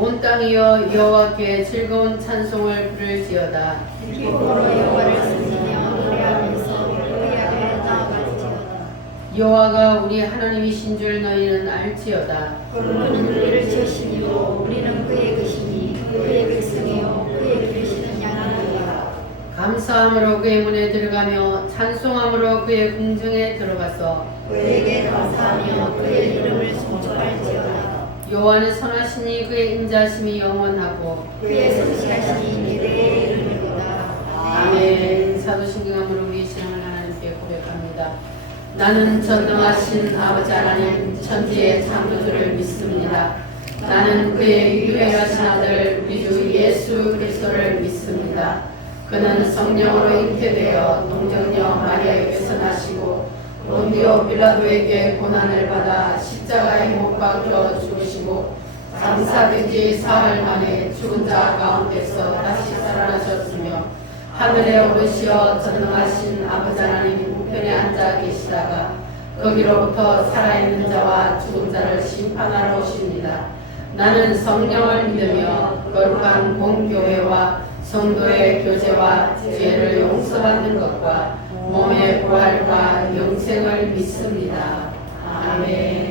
온 땅이여 여호와께 즐거운 찬송을 부를지어다. 기쁨으로 여호와를 섬기며 노래하면서 그의 앞에 나아갈지어다. 여호와가 우리 하나님이신 줄 너희는 알지어다. 그는 우리를 지으시니요 우리는 그의 것이니 그의 백성이요 그의 기르시는 양이니라. 감사함으로 그의 문에 들어가며 찬송함으로 그의 궁정에 들어가서 그에게 감사하며 그의 이름을 송축할지어다. 여호와는 선하시니 그의 인자심이 영원하고 그의 성실하시니 미래에 이르리로다. 아멘. 사도신경함으로 우리 신앙을 하나님께 고백합니다. 나는 전능하신 아버지 하나님 천지의 창조주를 믿습니다. 나는 그의 유일하신 아들 우리 주 예수 그리스도를 믿습니다. 그는 성령으로 잉태되어 동정녀 마리아에게서 나시고 본디오 빌라도에게 고난을 받아 십자가에 못 박혀 죽으시고 장사된 지 사흘 만에 죽은 자 가운데서 다시 살아나셨으며 하늘에 오르시어 전능하신 아버지 하나님 우편에 앉아 계시다가 거기로부터 살아있는 자와 죽은 자를 심판하러 오십니다. 나는 성령을 믿으며 거룩한 공교회와 성도의 교제와 죄를 용서받는 것과 몸의 부활과 영생을 믿습니다. 아멘.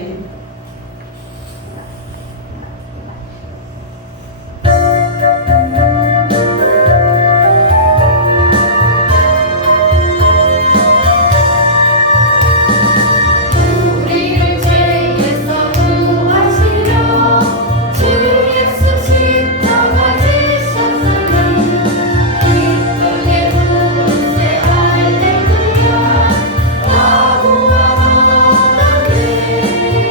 할렐루야 나무와 너는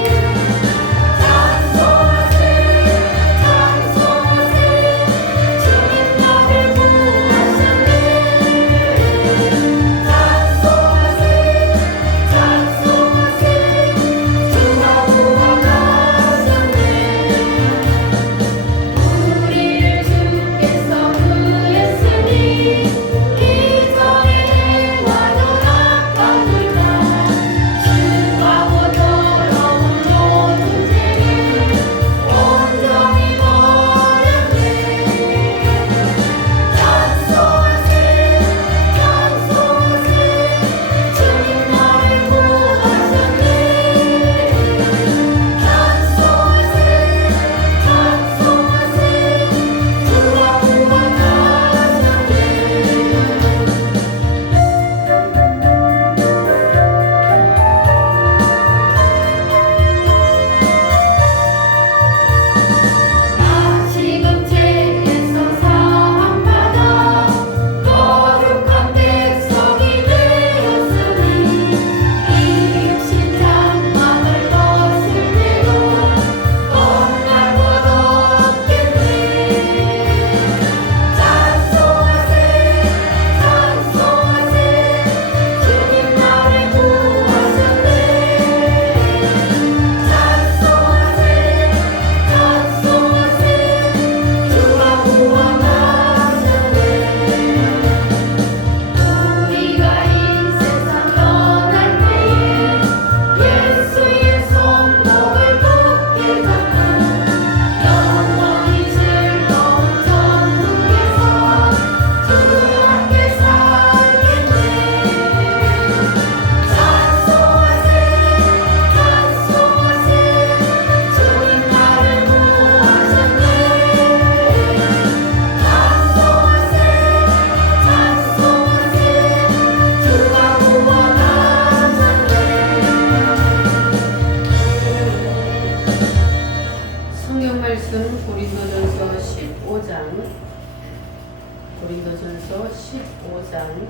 고린도전서 15장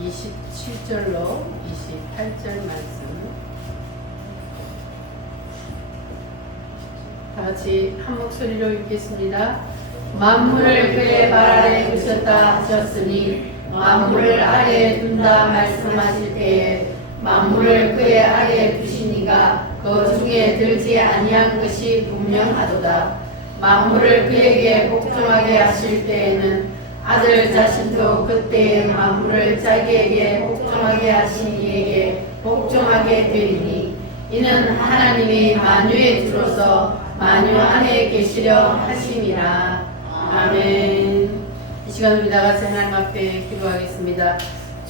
27절로 28절 말씀. 다 같이 한 목소리로 읽겠습니다. 만물을 그의 발 아래 두셨다 하셨으니 만물을 아래에 둔다 말씀하실 때에 만물을 그의 아래에 두시니가 그 중에 들지 아니한 것이 분명하도다. 만물을 그에게 복종하게 하실 때에는 아들 자신도 그때에 만물을 자기에게 복종하게 하신 이에게 복종하게 되리니 이는 하나님이 만유의 주로서 만유 안에 계시려 하심이라. 아멘. 이 시간 우리 나가서 하나님 앞에 기도하겠습니다.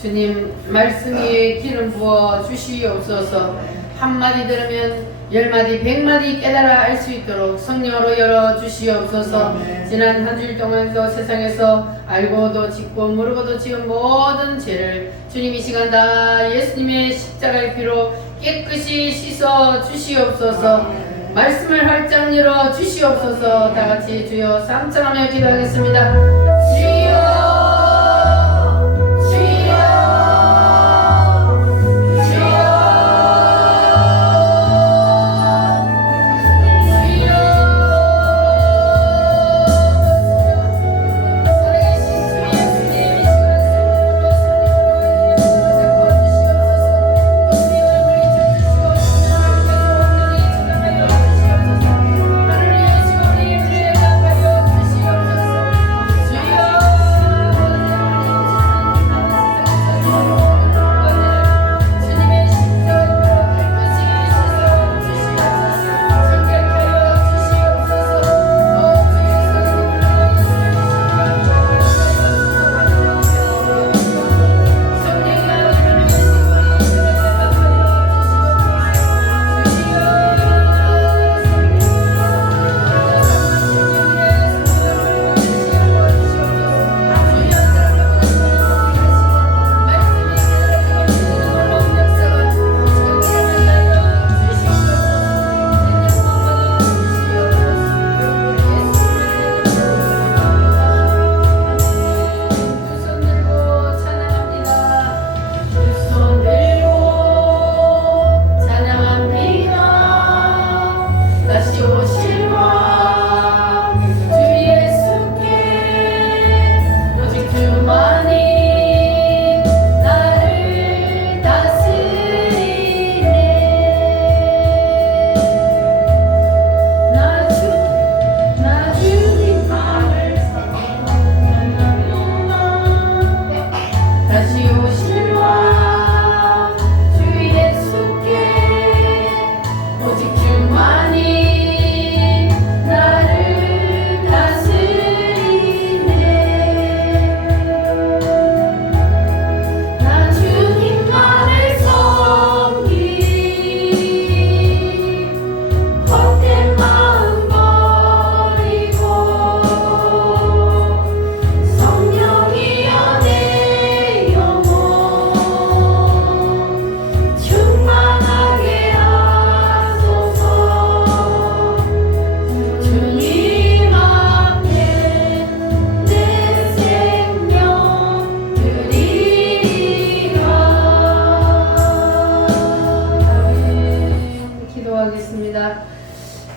주님, 말씀 위에 기름 부어 주시옵소서. 한마디 들으면 10마디 100마디 깨달아 알 수 있도록 성령으로 열어 주시옵소서. 지난 한 주일 동안도 세상에서 알고도 짓고 모르고도 지은 모든 죄를 주님 이 시간 다 예수님의 십자가의 피로 깨끗이 씻어 주시옵소서. 말씀을 활짝 열어 주시옵소서. 다 같이 주여 삼창하며 기도하겠습니다. 주여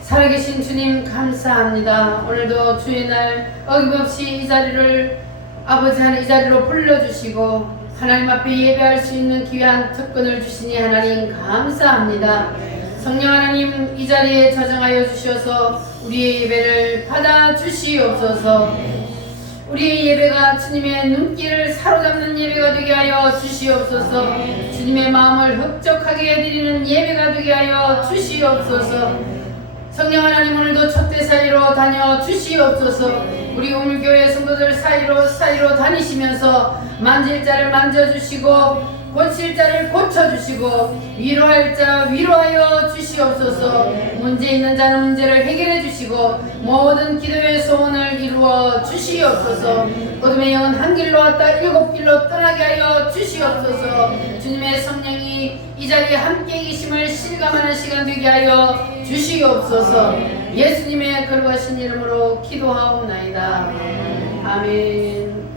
살아계신 주님 감사합니다. 오늘도 주의 날 어김없이 이 자리를 아버지 하나님 이 자리로 불러주시고 하나님 앞에 예배할 수 있는 귀한 특권을 주시니 하나님 감사합니다. 성령 하나님 이 자리에 저장하여 주셔서 우리의 예배를 받아 주시옵소서. 우리의 예배가 주님의 눈길을 사로잡는 예배가 되게 하여 주시옵소서. 주님의 마음을 흡족하게 해드리는 예배가 되게 하여 주시옵소서. 성령 하나님 오늘도 촛대 사이로 다녀 주시옵소서. 우리 오물교회 성도들 사이로 다니시면서 만질 자를 만져주시고 고칠 자를 고쳐주시고 위로할 자 위로하여 주시옵소서. 문제 있는 자는 문제를 해결해 주시고 모든 기도의 소원을 이루어 주시옵소서. 어둠의 영은 한 길로 왔다 일곱 길로 떠나게 하여 주시옵소서. 주님의 성령이 이 자리에 함께 계심을 실감하는 시간 되게 하여 주시옵소서. 예수님의 거룩하신 이름으로 기도하옵나이다. 아멘.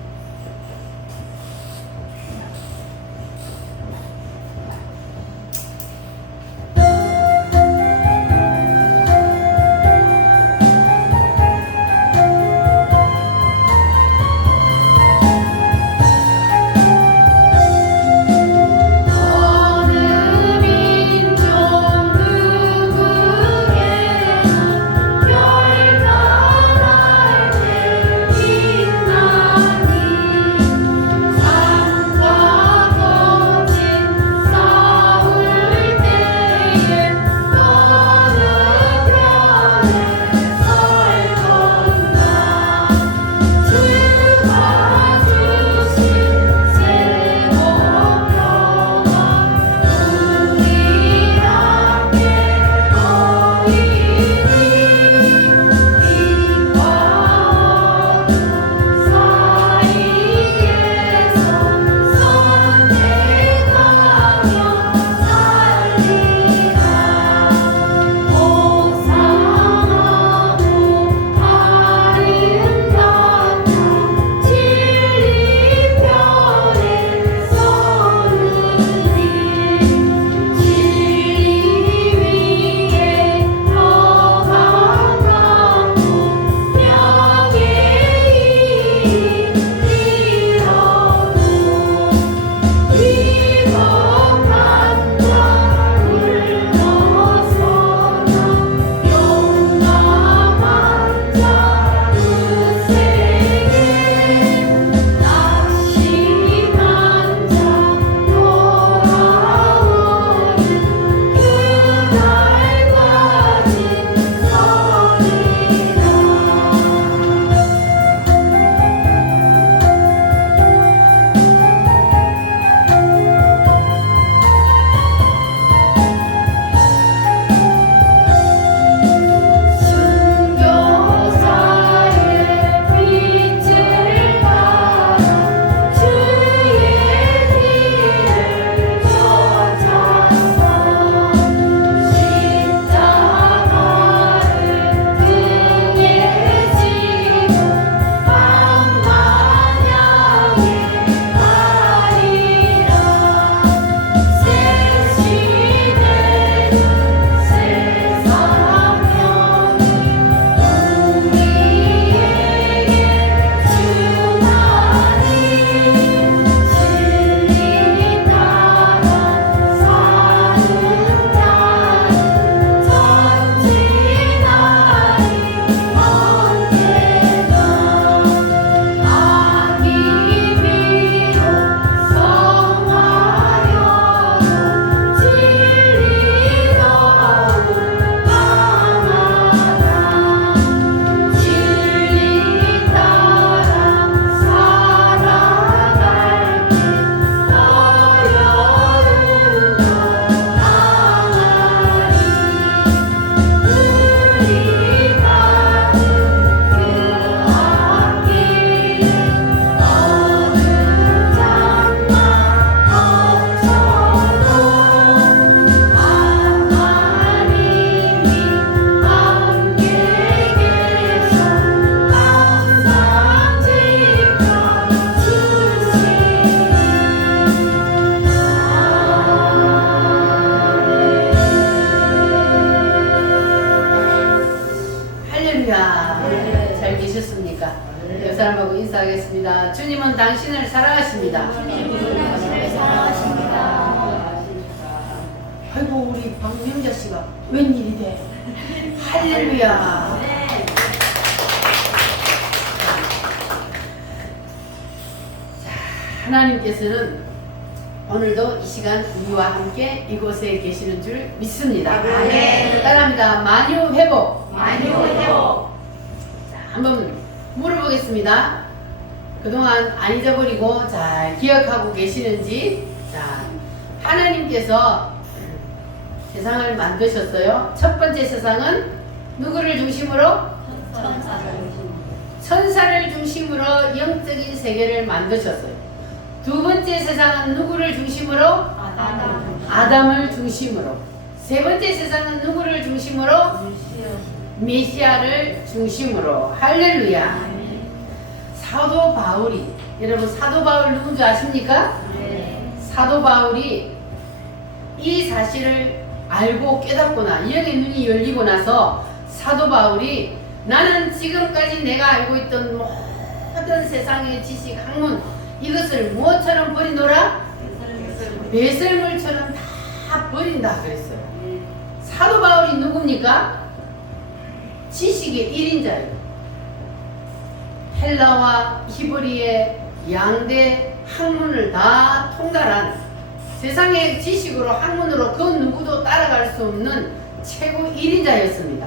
인사하겠습니다. 주님은 당신을 사랑하십니다. 주님은 당신을 사랑하십니다. 아이고 우리 박명자 씨가 웬일이 돼? 할렐루야. 자, 하나님께서는 오늘도 이 시간 우리와 함께 이곳에 계시는 줄 믿습니다. 아멘. 따라합니다. 만유 회복. 만유 회복. 자, 한번 물어보겠습니다. 그동안 안 잊어버리고 잘 기억하고 계시는지. 자, 하나님께서 세상을 만드셨어요. 첫 번째 세상은 누구를 중심으로? 천사를 중심으로 영적인 세계를 만드셨어요. 두 번째 세상은 누구를 중심으로? 아담을 중심으로. 세 번째 세상은 누구를 중심으로? 메시아를 중심으로. 할렐루야. 사도 바울이, 여러분 사도 바울 누군지 아십니까? 사도 바울이 이 사실을 알고 깨닫거나 영의 눈이 열리고 나서 사도 바울이 나는 지금까지 내가 알고 있던 모든 세상의 지식, 학문 이것을 무엇처럼 버리노라? 배설물처럼 다 버린다 그랬어요. 사도 바울이 누굽니까? 지식의 1인자예요. 헬라와 히브리의 양대 학문을 다 통달한 세상의 지식으로 학문으로 그 누구도 따라갈 수 없는 최고 1인자였습니다.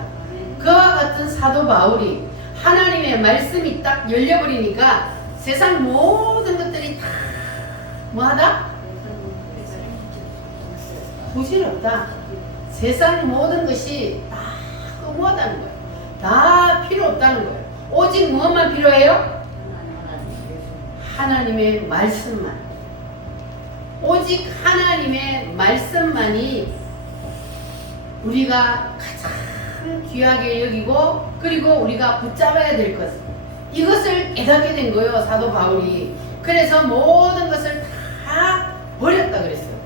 그와 같은 사도 바울이 하나님의 말씀이 딱 열려버리니까 세상 모든 것들이 다 뭐하다? 부질없다. 세상 모든 것이 다 허무하다는 거예요. 다 필요 없다는 거예요. 오직 무엇만 필요해요? 하나님의 말씀만. 오직 하나님의 말씀만이 우리가 가장 귀하게 여기고 그리고 우리가 붙잡아야 될 것, 이것을 깨닫게 된 거예요. 사도 바울이. 그래서 모든 것을 다 버렸다 그랬어요.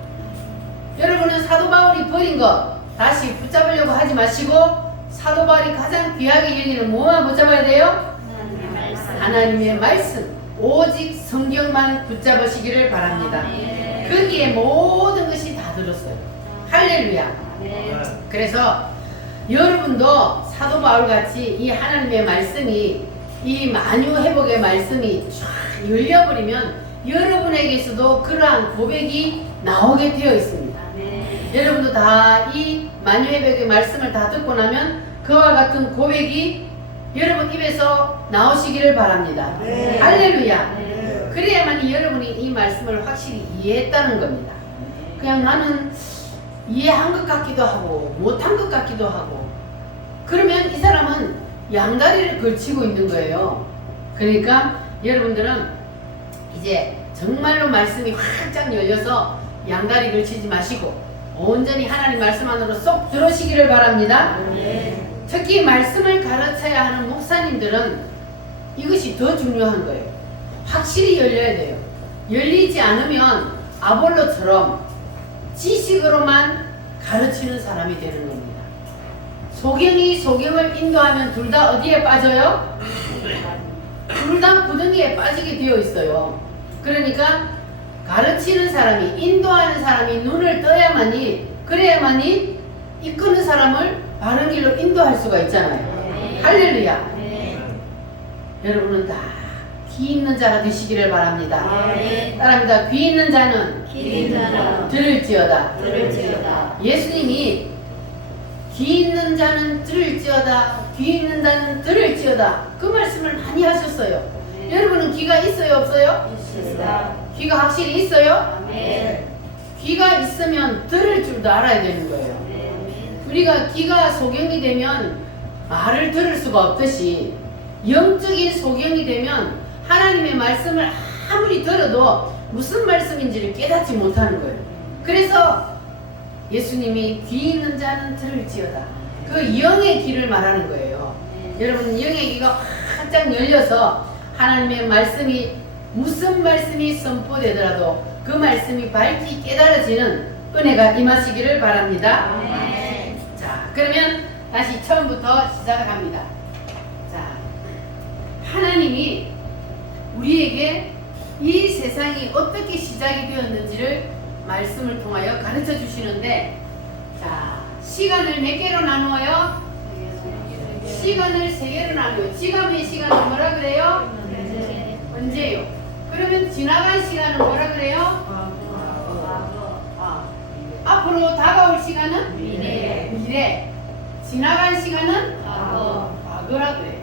여러분은 사도 바울이 버린 것 다시 붙잡으려고 하지 마시고 사도 바울이 가장 귀하게 여기는 뭐만 붙잡아야 돼요? 하나님의 말씀. 오직 성경만 붙잡으시기를 바랍니다. 거기에 모든 것이 다 들었어요. 할렐루야. 그래서 여러분도 사도 바울같이 이 하나님의 말씀이, 이 만유 회복의 말씀이 쫙 열려버리면 여러분에게서도 그러한 고백이 나오게 되어 있습니다. 여러분도 다 이 만유 회복의 말씀을 다 듣고 나면 그와 같은 고백이 여러분 입에서 나오시기를 바랍니다. 할렐루야. 그래야만 여러분이 이 말씀을 확실히 이해했다는 겁니다. 그냥 나는 이해한 것 같기도 하고 못한 것 같기도 하고, 그러면 이 사람은 양다리를 걸치고 있는 거예요. 그러니까 여러분들은 이제 정말로 말씀이 활짝 열려서 양다리 걸치지 마시고 온전히 하나님 말씀 안으로 쏙 들어오시기를 바랍니다. 특히 말씀을 가르쳐야 하는 목사님들은 이것이 더 중요한 거예요. 확실히 열려야 돼요. 열리지 않으면 아볼로처럼 지식으로만 가르치는 사람이 되는 겁니다. 소경이 소경을 인도하면 둘 다 어디에 빠져요? 둘 다 구덩이에 빠지게 되어 있어요. 그러니까 가르치는 사람이, 인도하는 사람이 눈을 떠야만이, 그래야만이 이끄는 사람을 바른 길로 인도할 수가 있잖아요. 할렐루야. 여러분은 다 귀 있는 자가 되시기를 바랍니다. 따라합니다. 귀 있는 자는 들을지어다. 예수님이 귀 있는 자는 들을지어다, 귀 있는 자는 들을지어다, 그 말씀을 많이 하셨어요. 여러분은 귀가 있어요, 없어요? 귀가 확실히 있어요? 귀가 있으면 들을 줄도 알아야 되는 거예요. 우리가 귀가 소경이 되면 말을 들을 수가 없듯이 영적인 소경이 되면 하나님의 말씀을 아무리 들어도 무슨 말씀인지를 깨닫지 못하는 거예요. 그래서 예수님이 귀 있는 자는 들을지어다, 그 영의 귀를 말하는 거예요. 여러분 영의 귀가 활짝 열려서 하나님의 말씀이 무슨 말씀이 선포되더라도 그 말씀이 밝히 깨달아지는 은혜가 임하시기를 바랍니다. 자, 그러면 다시 처음부터 시작을 합니다. 자, 하나님이 우리에게 이 세상이 어떻게 시작이 되었는지를 말씀을 통하여 가르쳐 주시는데, 자, 시간을 몇 개로 나누어요? 시간을 세 개로 나누어요. 지금의 시간은 뭐라 그래요? 언제요? 그러면 지나간 시간은 뭐라 그래요? 앞으로 다가올 시간은? 미래. 지나간 시간은? 과거라 그래요.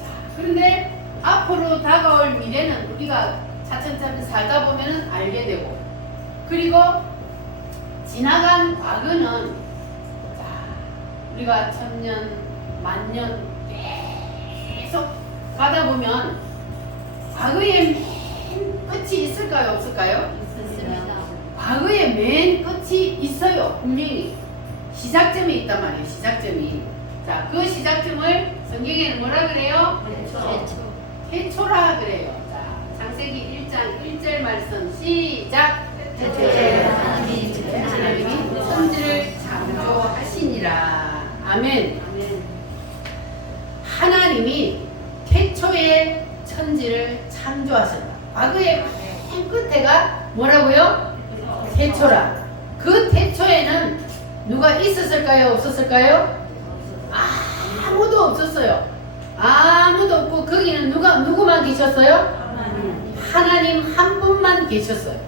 자, 그런데 앞으로 다가올 미래는 우리가 차츰차츰 살다 보면 알게 되고, 그리고 지나간 과거는, 자, 우리가 1000년, 10,000년 계속 가다 보면 과거에 맨 끝이 있을까요? 없을까요? 과거에 맨 끝이 있어요. 분명히 시작점이 있단 말이에요. 시작점이. 자, 그 시작점을 성경에는 뭐라 그래요? 태초라 그래요. 자, 창세기 1장 1절 말씀 시작. 태초에 하나님이 천지를 창조하시니라. 아멘. 하나님이 태초에 천지를 창조하셨다. 과거에 맨 끝에가 뭐라고요? 태초라. 그 태초에는 누가 있었을까요? 없었을까요? 아무도 없었어요. 아무도 없고 거기는 누구만 계셨어요? 하나님 한 분만 계셨어요.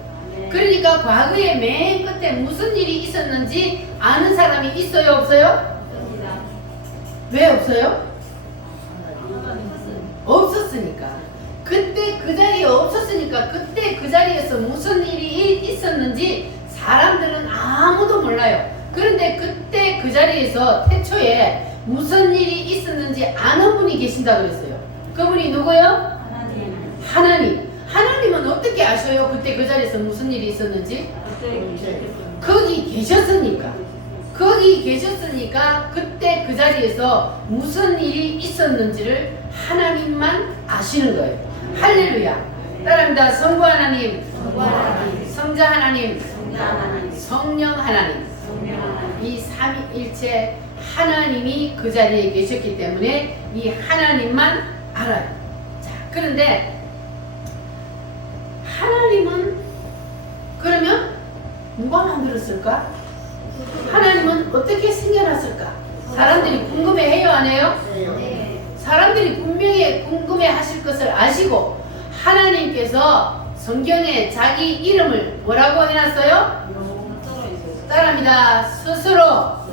그러니까 과거에 맨 끝에 무슨 일이 있었는지 아는 사람이 있어요? 없어요? 왜 없어요? 없었으니까. 그때 그 자리에 없었으니까 그때 그 자리에서 무슨 일이 있었는지 사람들은 아무도 몰라요. 그런데 그때 그 자리에서 태초에 무슨 일이 있었는지 아는 분이 계신다 그랬어요. 그분이 누구요? 하나님. 하나님은 어떻게 아셔요? 그때 그 자리에서 무슨 일이 있었는지? 거기 계셨으니까. 거기 계셨으니까 그때 그 자리에서 무슨 일이 있었는지를 하나님만 아시는 거예요. 할렐루야. 따라합니다. 성부 하나님, 성자 하나님, 성령 하나님. 이 삼위일체 하나님이 그 자리에 계셨기 때문에 이 하나님만 알아요. 자, 그런데 하나님은 그러면 누가 만들었을까? 하나님은 어떻게 생겨났을까? 사람들이 궁금해해요, 안 해요? 사람들이 분명히 궁금해 하실 것을 아시고 하나님께서 성경에 자기 이름을 뭐라고 해놨어요? 따라합니다. 스스로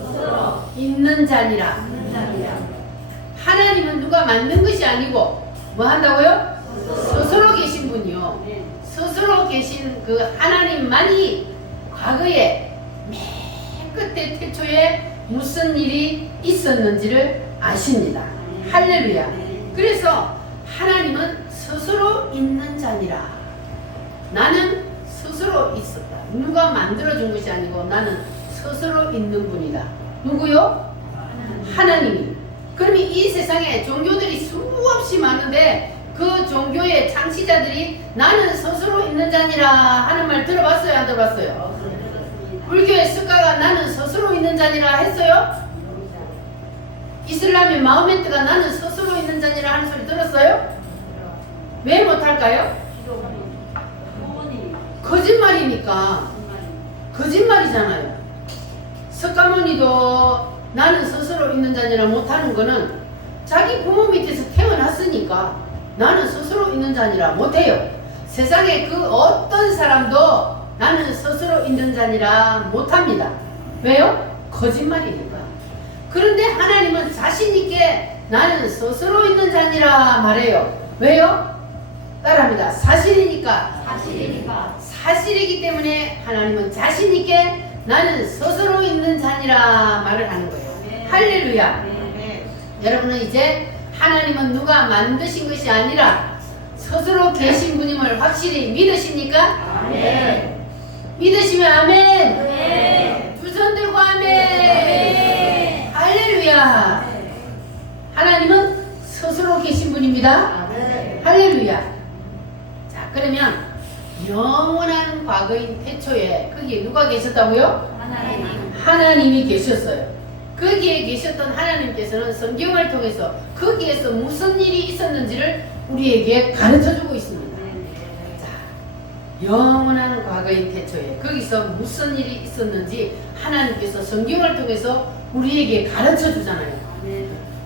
있는 자니라. 하나님은 누가 만든 것이 아니고 뭐 한다고요? 스스로 계신 분이요. 스스로 계신 그 하나님만이 과거에 맨 끝에 태초에 무슨 일이 있었는지를 아십니다. 할렐루야. 그래서 하나님은 스스로 있는 자니라. 나는 스스로 있었다. 누가 만들어준 것이 아니고 나는 스스로 있는 분이다. 누구요? 하나님이. 그러면 이 세상에 종교들이 수없이 많은데 그 종교의 창시자들이 나는 스스로 있는 자니라 하는 말 들어봤어요? 안 들어봤어요? 불교의 스가가 나는 스스로 있는 자니라 했어요? 이슬람의 마호메트가 나는 스스로 있는 자니라 하는 소리 들었어요? 왜 못할까요? 거짓말이니까. 거짓말이잖아요. 석가모니도 나는 스스로 있는 자니라 못하는 거는 자기 부모 밑에서 태어났으니까 나는 스스로 있는 자니라 못해요. 세상에 그 어떤 사람도 나는 스스로 있는 자니라 못합니다. 왜요? 거짓말이니까. 그런데 하나님은 자신있게 나는 스스로 있는 자니라 말해요. 왜요? 따라합니다. 사실이니까. 사실이기 때문에 하나님은 자신있게 나는 스스로 있는 자니라 말을 하는 거예요. 할렐루야. 여러분은 이제 하나님은 누가 만드신 것이 아니라 스스로 계신 분임을 확실히 믿으십니까? 아멘. 믿으시면 아멘. 두 손 들고 아멘. 할렐루야. 하나님은 스스로 계신 분입니다. 할렐루야. 자, 그러면 영원한 과거인 태초에 거기에 누가 계셨다고요? 하나님이 계셨어요. 거기에 계셨던 하나님께서는 성경을 통해서 거기에서 무슨 일이 있었는지를 우리에게 가르쳐주고 있습니다. 자, 영원한 과거인 태초에 거기서 무슨 일이 있었는지 하나님께서 성경을 통해서 우리에게 가르쳐주잖아요.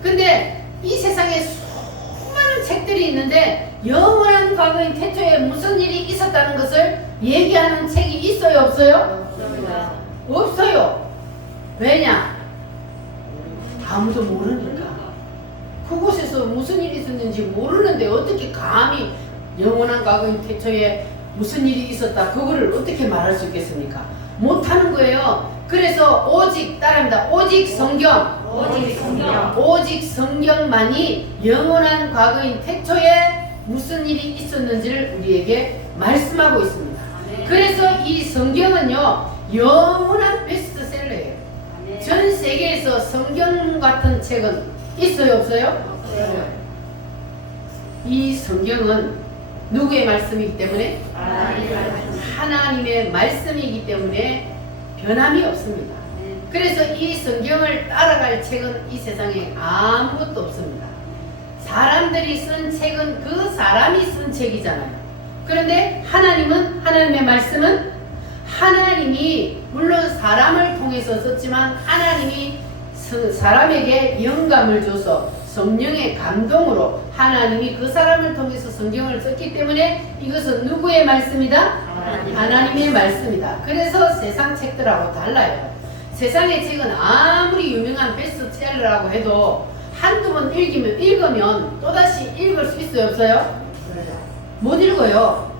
근데 이 세상에 수많은 책들이 있는데 영원한 과거인 태초에 무슨 일이 있었다는 것을 얘기하는 책이 있어요, 없어요? 없어요. 왜냐? 아무도 모르니까. 그곳에서 무슨 일이 있었는지 모르는데 어떻게 감히 영원한 과거인 태초에 무슨 일이 있었다 그거를 어떻게 말할 수 있겠습니까? 못하는 거예요. 그래서 오직 따라합니다. 오직 성경. 오직 성경만이 영원한 과거인 태초에 무슨 일이 있었는지를 우리에게 말씀하고 있습니다. 그래서 이 성경은요 영원한 베스트셀러예요. 전 세계에서 성경 같은 책은 있어요, 없어요? 없어요. 이 성경은 누구의 말씀이기 때문에? 하나님의 말씀이기 때문에 변함이 없습니다. 그래서 이 성경을 따라갈 책은 이 세상에 아무것도 없습니다. 사람들이 쓴 책은 그 사람이 쓴 책이잖아요. 그런데 하나님은, 하나님의 말씀은 하나님이 물론 사람을 통해서 썼지만 하나님이 사람에게 영감을 줘서 성령의 감동으로 하나님이 그 사람을 통해서 성경을 썼기 때문에 이것은 누구의 말씀이다? 하나님의 말씀이다. 그래서 세상 책들하고 달라요. 세상의 책은 아무리 유명한 베스트셀러라고 해도 한두 번 읽으면 또다시 읽을 수 있어요, 없어요? 못 읽어요.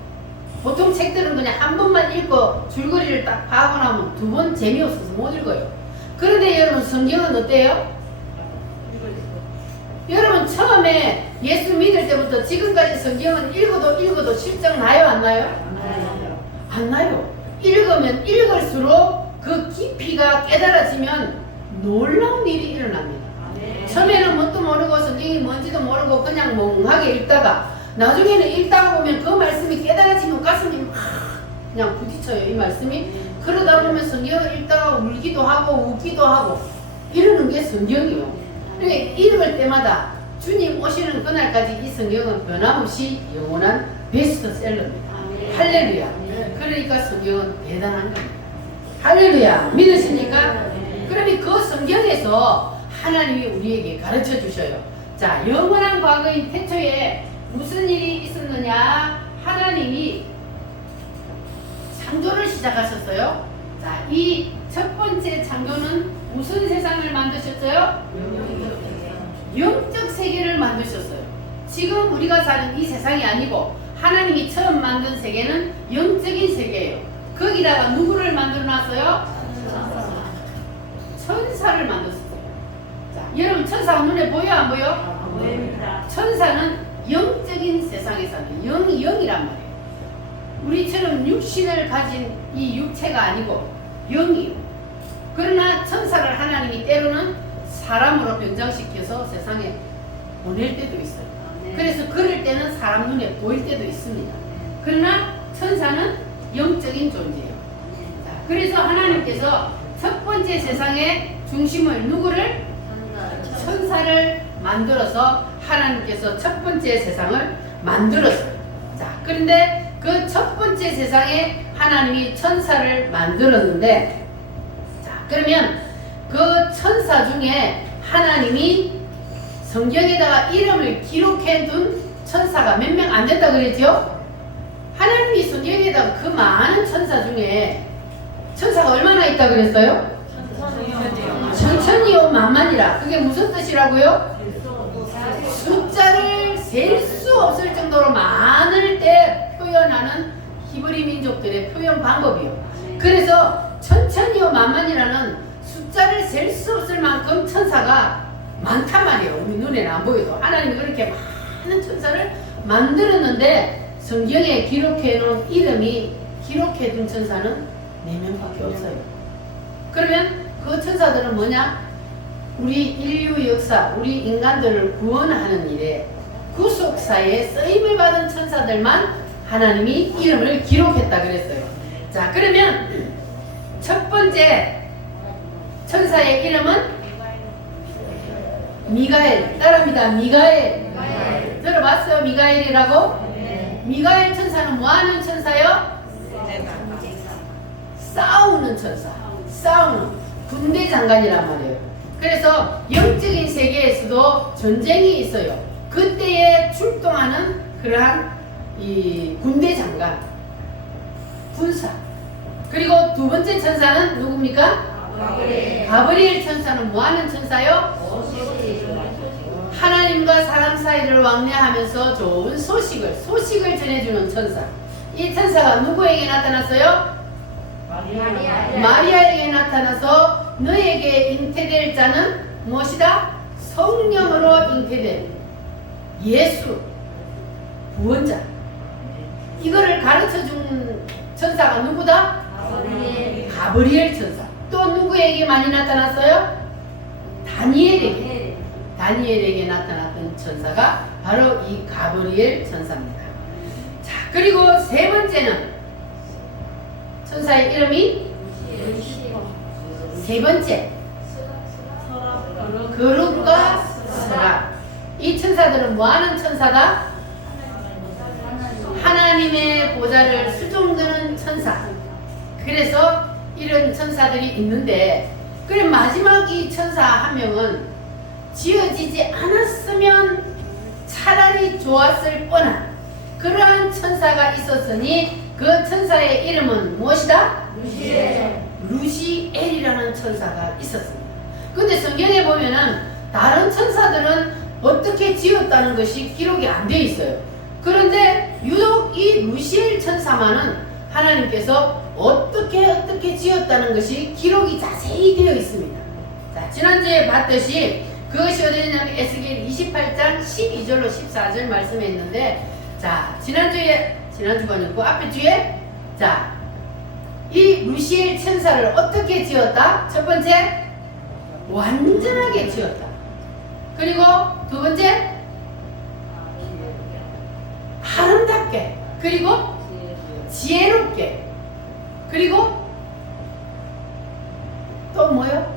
보통 책들은 그냥 한 번만 읽고 줄거리를 딱 파고 나면 두 번 재미없어서 못 읽어요. 그런데 여러분 성경은 어때요? 여러분 처음에 예수 믿을 때부터 지금까지 성경은 읽어도 실적 나요, 안 나요? 안 나요. 읽으면 읽을수록 그 깊이가 깨달아지면 놀라운 일이 일어납니다. 처음에는 뭣도 모르고 성경이 뭔지도 모르고 그냥 멍하게 읽다가 나중에는 읽다가 보면 그 말씀이 깨달아지면 가슴이 막 그냥 부딪혀요, 이 말씀이. 그러다 보면 성경을 읽다가 울기도 하고 웃기도 하고 이러는 게 성경이에요. 그러니까 읽을 때마다 주님 오시는 그날까지 이 성경은 변함없이 영원한 베스트셀러입니다. 할렐루야. 그러니까 성경은 대단한 겁니다. 할렐루야. 믿으십니까? 그러면 그 성경에서 하나님이 우리에게 가르쳐 주셔요. 자, 영원한 과거인 태초에 무슨 일이 있었느냐? 하나님이 창조를 시작하셨어요. 자, 이 첫 번째 창조는 무슨 세상을 만드셨어요? 영적 세계를 만드셨어요. 지금 우리가 사는 이 세상이 아니고 하나님이 처음 만든 세계는 영적인 세계예요. 거기다가 누구를 만들어 놨어요? 천사를 만들었어요. 자, 여러분 천사가 눈에 보여 안 보여? 보입니다. 천사는 영적인 세상에 사는 영이란 말이에요. 우리처럼 육신을 가진 이 육체가 아니고 영이에요. 그러나 천사를 하나님이 때로는 사람으로 변장시켜서 세상에 보낼 때도 있어요. 그래서 그럴 때는 사람 눈에 보일 때도 있습니다. 그러나 천사는 영적인 존재예요. 자, 그래서 하나님께서 첫 번째 세상의 중심을 누구를? 천사를 만들어서 하나님께서 첫 번째 세상을 만들었어요. 자, 그런데 그 첫 번째 세상에 하나님이 천사를 만들었는데, 자, 그러면 그 천사 중에 하나님이 성경에다가 이름을 기록해 둔 천사가 몇 명 안 된다 그랬죠? 하나님이 성경에다가 그 많은 천사 중에 천사가 얼마나 있다 그랬어요? 천천히요 만만이라. 그게 무슨 뜻이라고요? 숫자를 셀 수 없을 정도로 많을 때 표현하는 히브리 민족들의 표현 방법이요. 그래서 천천히요 만만이라는 숫자를 셀 수 없을 만큼 천사가 많단 말이에요. 우리 눈에는 안 보여도. 하나님이 그렇게 많은 천사를 만들었는데 성경에 기록해 놓은 이름이 기록해 둔 천사는 4명밖에 없어요. 그러면 그 천사들은 뭐냐? 우리 인류 역사, 우리 인간들을 구원하는 일에 구속사에 쓰임을 받은 천사들만 하나님이 이름을 기록했다 그랬어요. 자, 그러면 첫 번째 천사의 이름은 미가엘. 따라합니다. 미가엘. 들어봤어요? 미가엘이라고? 네. 미가엘 천사는 뭐하는 천사요? 싸우는 천사. 싸우는 군대 장관이란 말이에요. 그래서 영적인 세계에서도 전쟁이 있어요. 그때에 출동하는 그러한 이 군대 장관, 군사. 그리고 두 번째 천사는 누굽니까? 가브리엘 천사는 뭐하는 천사요? 하나님과 사람 사이를 왕래하면서 좋은 소식을 전해주는 천사. 이 천사가 누구에게 나타났어요? 마리아에게 나타나서 너에게 잉태될 자는 무엇이다? 성령으로 잉태된 예수 구원자. 이거를 가르쳐준 천사가 누구다? 가브리엘 천사. 또 누구에게 많이 나타났어요? 다니엘에게 나타났던 천사가 바로 이 가브리엘 천사입니다. 자, 그리고 세 번째는 천사의 이름이 세 번째 거룩과 서랍. 이 천사들은 뭐하는 천사다? 하나님의 보좌를 수종드는 천사. 그래서 이런 천사들이 있는데, 그래 마지막 이 천사 한 명은 지어지지 않았으면 차라리 좋았을 뻔한 그러한 천사가 있었으니 그 천사의 이름은 무엇이다? 루시엘이라는 천사가 있었습니다. 근데 성경에 보면은 다른 천사들은 어떻게 지었다는 것이 기록이 안 되어 있어요. 그런데 유독 이 루시엘 천사만은 하나님께서 어떻게 지었다는 것이 기록이 자세히 되어 있습니다. 자, 지난주에 봤듯이 그것이 어디냐면 에스겔 28장 12절로 14절 말씀에 있는데, 자, 지난주가 아니고 앞에 뒤에, 자, 이 루시엘 천사를 어떻게 지었다? 첫 번째, 완전하게 지었다. 그리고 두 번째, 아름답게. 그리고 지혜롭게. 그리고 또 뭐요?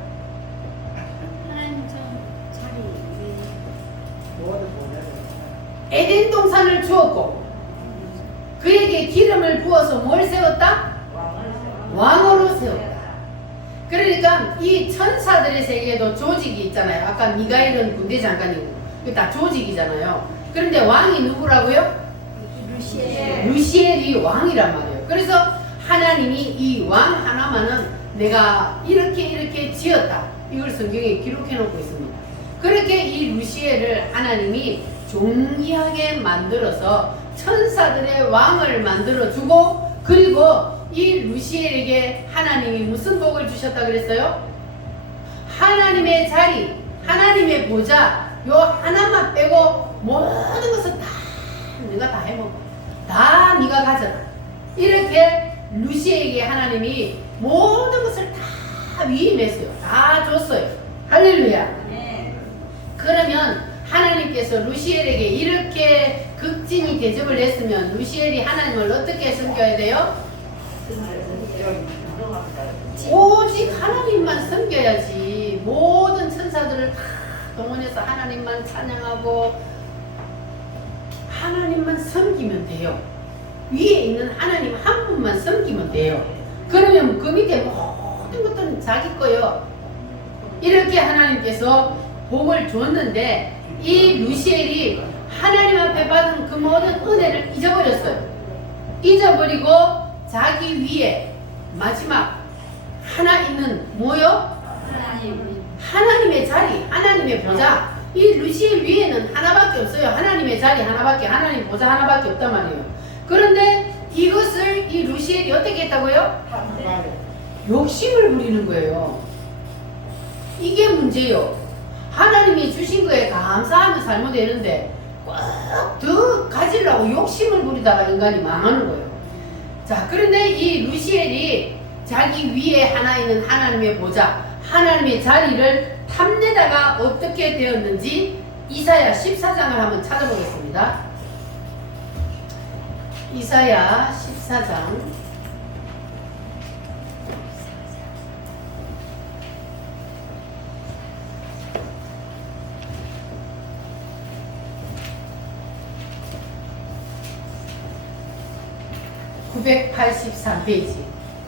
에덴 동산을 주었고 그에게 기름을 부어서 뭘 세웠다? 왕으로 세웠다. 그러니까 이 천사들의 세계에도 조직이 있잖아요. 아까 미가엘은 군대 장관이고 이게 다 조직이잖아요. 그런데 왕이 누구라고요? 루시엘이 왕이란 말이에요. 그래서 하나님이 이 왕 하나만은 내가 이렇게 지었다. 이걸 성경에 기록해 놓고 있습니다. 그렇게 이 루시엘을 하나님이 존귀하게 만들어서 천사들의 왕을 만들어주고, 그리고 이 루시엘에게 하나님이 무슨 복을 주셨다 그랬어요? 하나님의 자리, 하나님의 보좌, 요 하나만 빼고 모든 것을 다 네가 다 해먹어. 다 네가 가져라. 이렇게 루시엘에게 하나님이 모든 것을 다 위임했어요. 다 줬어요. 할렐루야. 그러면 하나님께서 루시엘에게 이렇게 극진히 대접을 했으면 루시엘이 하나님을 어떻게 섬겨야 돼요? 오직 하나님만 섬겨야지. 모든 천사들을 다 동원해서 하나님만 찬양하고 하나님만 섬기면 돼요. 위에 있는 하나님 한 분만 섬기면 돼요. 그러면 그 밑에 모든 것들은 자기 거요. 이렇게 하나님께서 복을 줬는데 이 루시엘이 하나님 앞에 받은 그 모든 은혜를 잊어버렸어요. 잊어버리고 자기 위에 마지막 하나 있는 뭐요? 하나님의 자리, 하나님의 보좌. 이 루시엘 위에는 하나밖에 없어요. 하나님의 자리 하나밖에, 하나님 보좌 하나밖에 없단 말이에요. 그런데 이것을 이 루시엘이 어떻게 했다고요? 욕심을 부리는 거예요. 이게 문제요. 하나님이 주신 거에 감사하며 살면 되는데 꼭 더 가지려고 욕심을 부리다가 인간이 망하는 거예요. 자, 그런데 이 루시엘이 자기 위에 하나 있는 하나님의 보좌, 하나님의 자리를 탐내다가 어떻게 되었는지 이사야 14장을 한번 찾아보겠습니다. 이사야 14장 983페이지.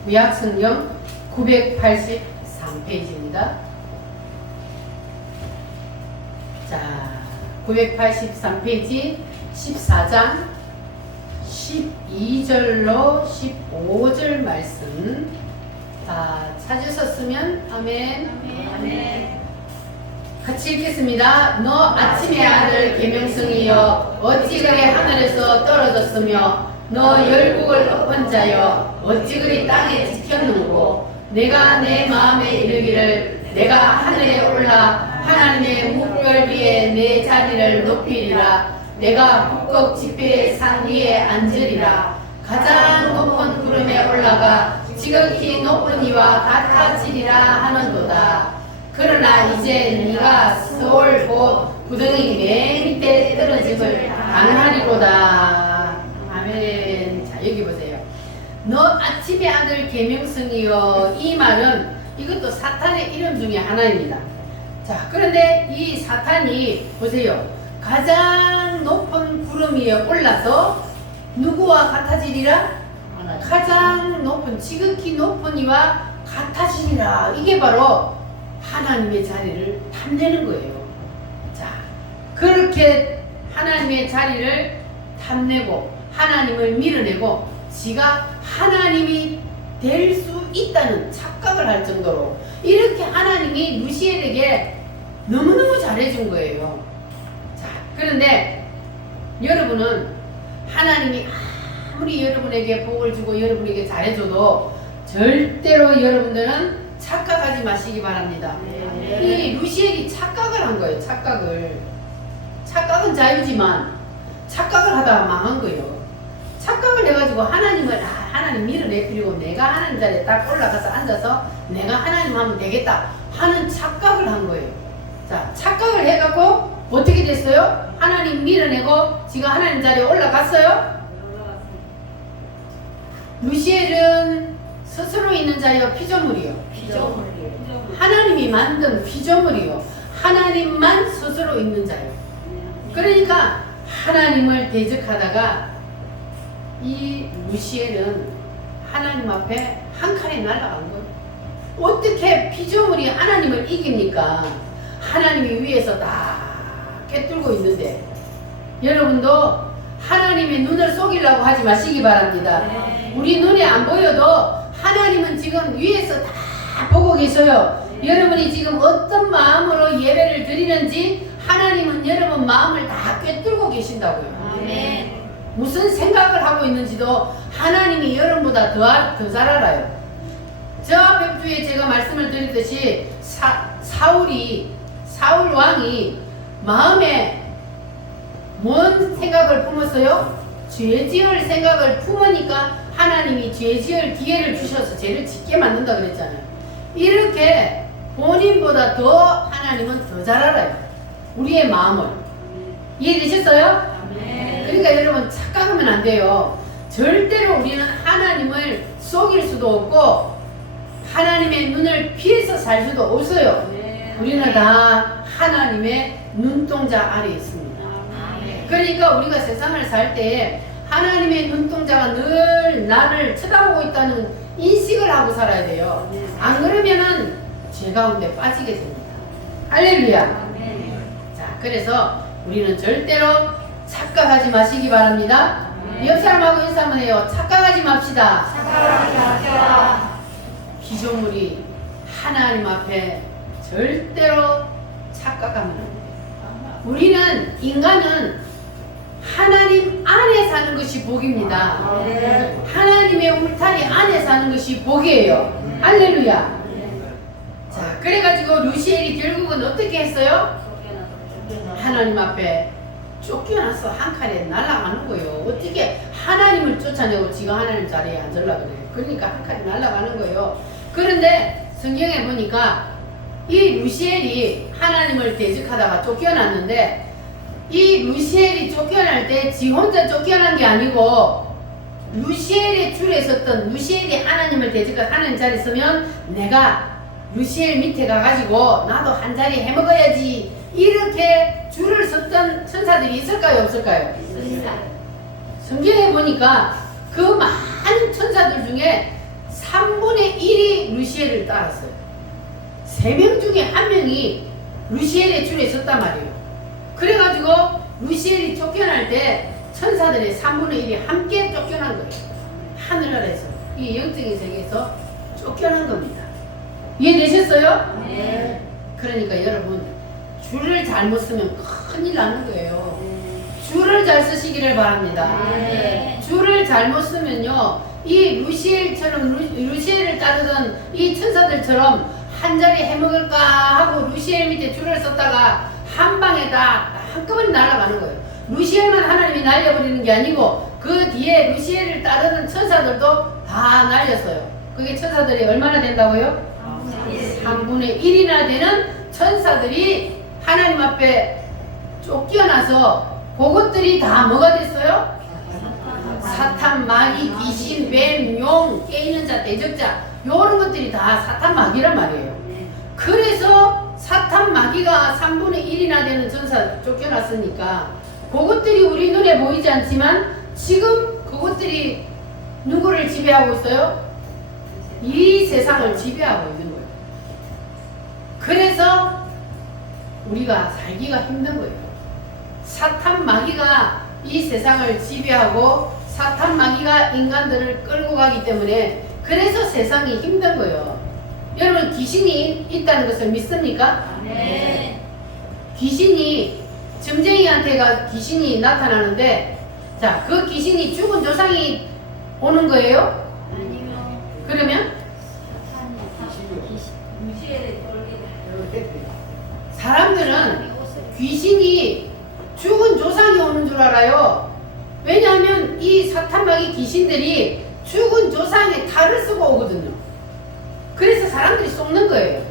구약성경 983페이지입니다. 자, 983페이지 14장 12절로 15절 말씀. 자, 찾으셨으면 아멘. 아멘. 같이 읽겠습니다. 너 아침의 아들 계명성이여 어찌 그리 하늘에서 떨어졌으며 너 열국을 엎은 자여 어찌 그리 땅에 지켰는고 내가 내 마음에 이르기를 내가 하늘에 올라 하나님의 묵별 위에 내 자리를 높이리라. 내가 북극 지폐의 산 위에 앉으리라. 가장 높은 구름에 올라가 지극히 높은 이와 같아지리라 하는도다. 그러나 이제 네가 서울 곧 구덩이 맨 밑에 떨어짐을 당하리로다. 아멘. 자, 여기 보세요. 너 아침의 아들 계명성이여. 이 말은 이것도 사탄의 이름 중에 하나입니다. 자, 그런데 이 사탄이 보세요. 가장 높은 구름 위에 올라서 누구와 같아지리라? 가장 높은, 지극히 높은 이와 같아지리라. 이게 바로 하나님의 자리를 탐내는 거예요. 자, 그렇게 하나님의 자리를 탐내고 하나님을 밀어내고 지가 하나님이 될 수 있다는 착각을 할 정도로 이렇게 하나님이 루시엘에게 너무너무 잘해준 거예요. 자, 그런데 여러분은 하나님이 아무리 여러분에게 복을 주고 여러분에게 잘해줘도 절대로 여러분들은 착각하지 마시기 바랍니다. 이 루시엘이 착각을 한 거예요. 착각은 자유지만 착각을 하다가 망한 거예요. 착각을 해가지고 하나님 밀어내버리고 내가 하나님 자리에 딱 올라가서 앉아서 내가 하나님 하면 되겠다 하는 착각을 한 거예요. 자, 착각을 해갖고 어떻게 됐어요? 하나님 밀어내고 지가 하나님 자리에 올라갔어요? 루시엘은 스스로 있는 자여 피조물이요. 하나님이 만든 피조물이요. 하나님만 스스로 있는 자요. 그러니까 하나님을 대적하다가 이 루시엘은 하나님 앞에 한 칸에 날아간 거예요. 어떻게 피조물이 하나님을 이깁니까? 하나님이 위에서 다 꿰뚫고 있는데 여러분도 하나님의 눈을 속이려고 하지 마시기 바랍니다. 우리 눈에 안 보여도 하나님은 지금 위에서 다 보고 계셔요. 여러분이 지금 어떤 마음으로 예배를 드리는지 하나님은 여러분 마음을 다 꿰뚫고 계신다고요. 아멘. 무슨 생각을 하고 있는지도 하나님이 여러분보다 더 잘 알아요. 저 앞에 주에 제가 말씀을 드렸듯이 사울 왕이 마음에 뭔 생각을 품었어요? 죄 지을 생각을 품으니까 하나님이 죄 지을 기회를 주셔서 죄를 짓게 만든다 그랬잖아요. 이렇게 본인보다 더 하나님은 더 잘 알아요. 우리의 마음을. 이해되셨어요? 그러니까 여러분 착각하면 안 돼요. 절대로 우리는 하나님을 속일 수도 없고 하나님의 눈을 피해서 살 수도 없어요. 우리는 다 하나님의 눈동자 아래 있습니다. 그러니까 우리가 세상을 살 때 하나님의 눈동자가 늘 나를 쳐다보고 있다는 인식을 하고 살아야 돼요. 안 그러면은 죄 가운데 빠지게 됩니다. 할렐루야. 자, 그래서 우리는 절대로 착각하지 마시기 바랍니다. 옆 사람하고 인사 한번 해요. 착각하지 맙시다. 착각하지 맙시다. 피조물이 하나님 앞에 절대로 착각하면 안 돼요. 우리는 인간은 하나님 안에 사는 것이 복입니다. 하나님의 울타리 안에 사는 것이 복이에요. 할렐루야. 자, 그래가지고 루시엘이 결국은 어떻게 했어요? 하나님 앞에 쫓겨나서 한 칸에 날아가는 거예요. 어떻게 하나님을 쫓아내고 지가 하나님 자리에 앉으려고 그래요. 그러니까 한 칸에 날아가는 거예요. 그런데 성경에 보니까 이 루시엘이 하나님을 대적하다가 쫓겨났는데 이 루시엘이 쫓겨날 때 지 혼자 쫓겨난 게 아니고 루시엘의 줄에 섰던 루시엘이 하나님을 대적한 하나님 자리에 서면 내가 루시엘 밑에 가가지고 나도 한 자리 해먹어야지 이렇게 줄을 섰던 천사들이 있을까요 없을까요? 있습니다. 성경에 보니까 그 많은 하나님 천사들 중에 3분의 1이 루시엘을 따랐어요. 3명 중에 1명이 루시엘의 줄에 섰단 말이에요. 그래가지고 루시엘이 쫓겨날 때 천사들의 3분의 1이 함께 쫓겨난 거예요. 하늘나라에서, 이 영적인 세계에서 쫓겨난 겁니다. 이해되셨어요? 네. 그러니까 여러분, 줄을 잘못 쓰면 큰일 나는 거예요. 줄을 잘 쓰시기를 바랍니다. 네. 줄을 잘못 쓰면요, 이 루시엘처럼 루시엘을 따르던 이 천사들처럼 한 자리 해먹을까 하고 루시엘 밑에 줄을 썼다가 한 방에 다 한꺼번에 날아가는 거예요. 루시엘만 하나님이 날려버리는 게 아니고 그 뒤에 루시엘을 따르는 천사들도 다 날렸어요. 그게 천사들이 얼마나 된다고요? 3분의 1이나 되는 천사들이 하나님 앞에 쫓겨나서 그것들이 다 뭐가 됐어요? 사탄, 마귀, 귀신, 뱀, 용, 깨이는 자, 대적자, 요런 것들이 다 사탄, 마귀란 말이에요. 그래서 사탄, 마귀가 3분의 1이나 되는 천사 쫓겨났으니까 그것들이 우리 눈에 보이지 않지만 지금 그것들이 누구를 지배하고 있어요? 이 세상을 지배하고 있는 거예요. 그래서 우리가 살기가 힘든 거예요. 사탄, 마귀가 이 세상을 지배하고 사탄, 마귀가 인간들을 끌고 가기 때문에 그래서 세상이 힘든 거예요. 여러분, 귀신이 있다는 것을 믿습니까? 네. 귀신이, 점쟁이한테가 귀신이 나타나는데, 자, 그 귀신이 죽은 조상이 오는 거예요? 아니요. 그러면 사람들은 귀신이 죽은 조상이 오는 줄 알아요. 왜냐하면 이 사탄, 마귀, 귀신들이 죽은 조상의 탈을 쓰고 오거든요. 그래서 사람들이 속는 거예요.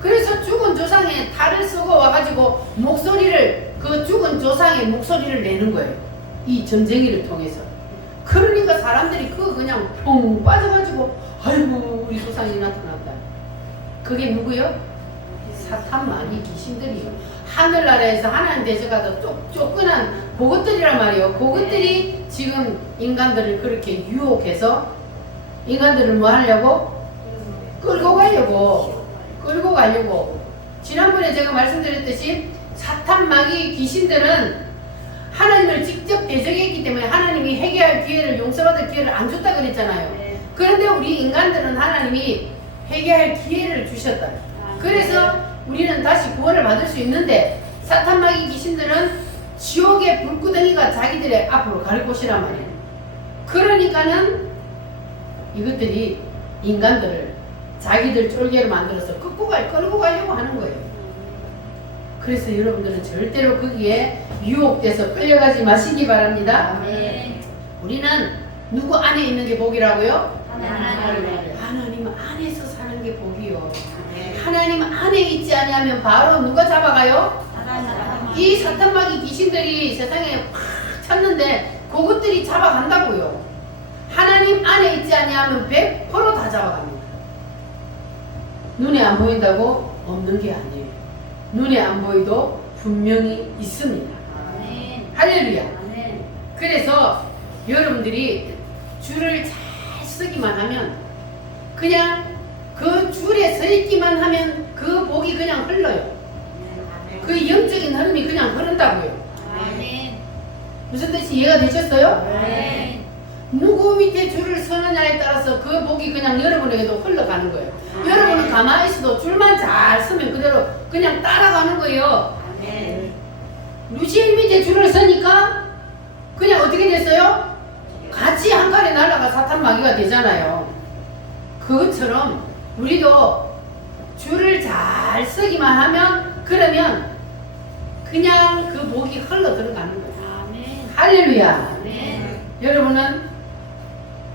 그래서 죽은 조상의 탈을 쓰고 와가지고 목소리를, 그 죽은 조상의 목소리를 내는 거예요. 이 전쟁이를 통해서. 그러니까 사람들이 그거 그냥 펑 빠져가지고 아이고 우리 조상이 나타났다. 그게 누구요? 사탄, 마귀, 귀신들이요. 하늘나라에서 하나님 대적하다 쫓겨난 그것들이란 말이에요. 그것들이 지금 인간들을 그렇게 유혹해서 인간들을 뭐 하려고? 끌고 가려고. 지난번에 제가 말씀드렸듯이 사탄, 마귀, 귀신들은 하나님을 직접 대적했기 때문에 하나님이 회개할 기회를, 용서받을 기회를 안 줬다 그랬잖아요. 그런데 우리 인간들은 하나님이 회개할 기회를 주셨다. 그래서 우리는 다시 구원을 받을 수 있는데 사탄, 마귀, 귀신들은 지옥의 불구덩이가 자기들의 앞으로 갈 곳이란 말이에요. 그러니까는 이것들이 인간들을 자기들 쫄개로 만들어서 끌고 가려고 하는 거예요. 그래서 여러분들은 절대로 거기에 유혹돼서 끌려가지 마시기 바랍니다. 우리는 누구 안에 있는 게 복이라고요? 하나님 안에서 사는 게 복이요. 하나님 안에 있지 아니하면 바로 누가 잡아가요? 이 사탄, 마귀, 귀신들이 세상에 팍 찼는데 그것들이 잡아간다고요. 하나님 안에 있지 아니하면 100% 다 잡아갑니다. 눈에 안 보인다고 없는 게 아니에요. 눈에 안 보이도 분명히 있습니다. 할렐루야. 그래서 여러분들이 줄을 잘 쓰기만 하면, 그냥 그 줄에 서 있기만 하면 그 복이 그냥 흘러요. 그 영적인 흐름이 그냥 흐른다고요. 무슨 뜻이 이해가 되셨어요? 누구 밑에 줄을 서느냐에 따라서 그 복이 그냥 여러분에게도 흘러가는 거예요. 여러분은 가만히 있어도 줄만 잘 서면 그대로 그냥 따라가는 거예요. 루시엘 밑에 줄을 서니까 그냥 어떻게 됐어요? 같이 한 칼에 날아가 사탄, 마귀가 되잖아요. 그것처럼 우리도 줄을 잘 쓰기만 하면, 그러면 그냥 그 복이 흘러 들어가는 거예요. 할렐루야. 여러분은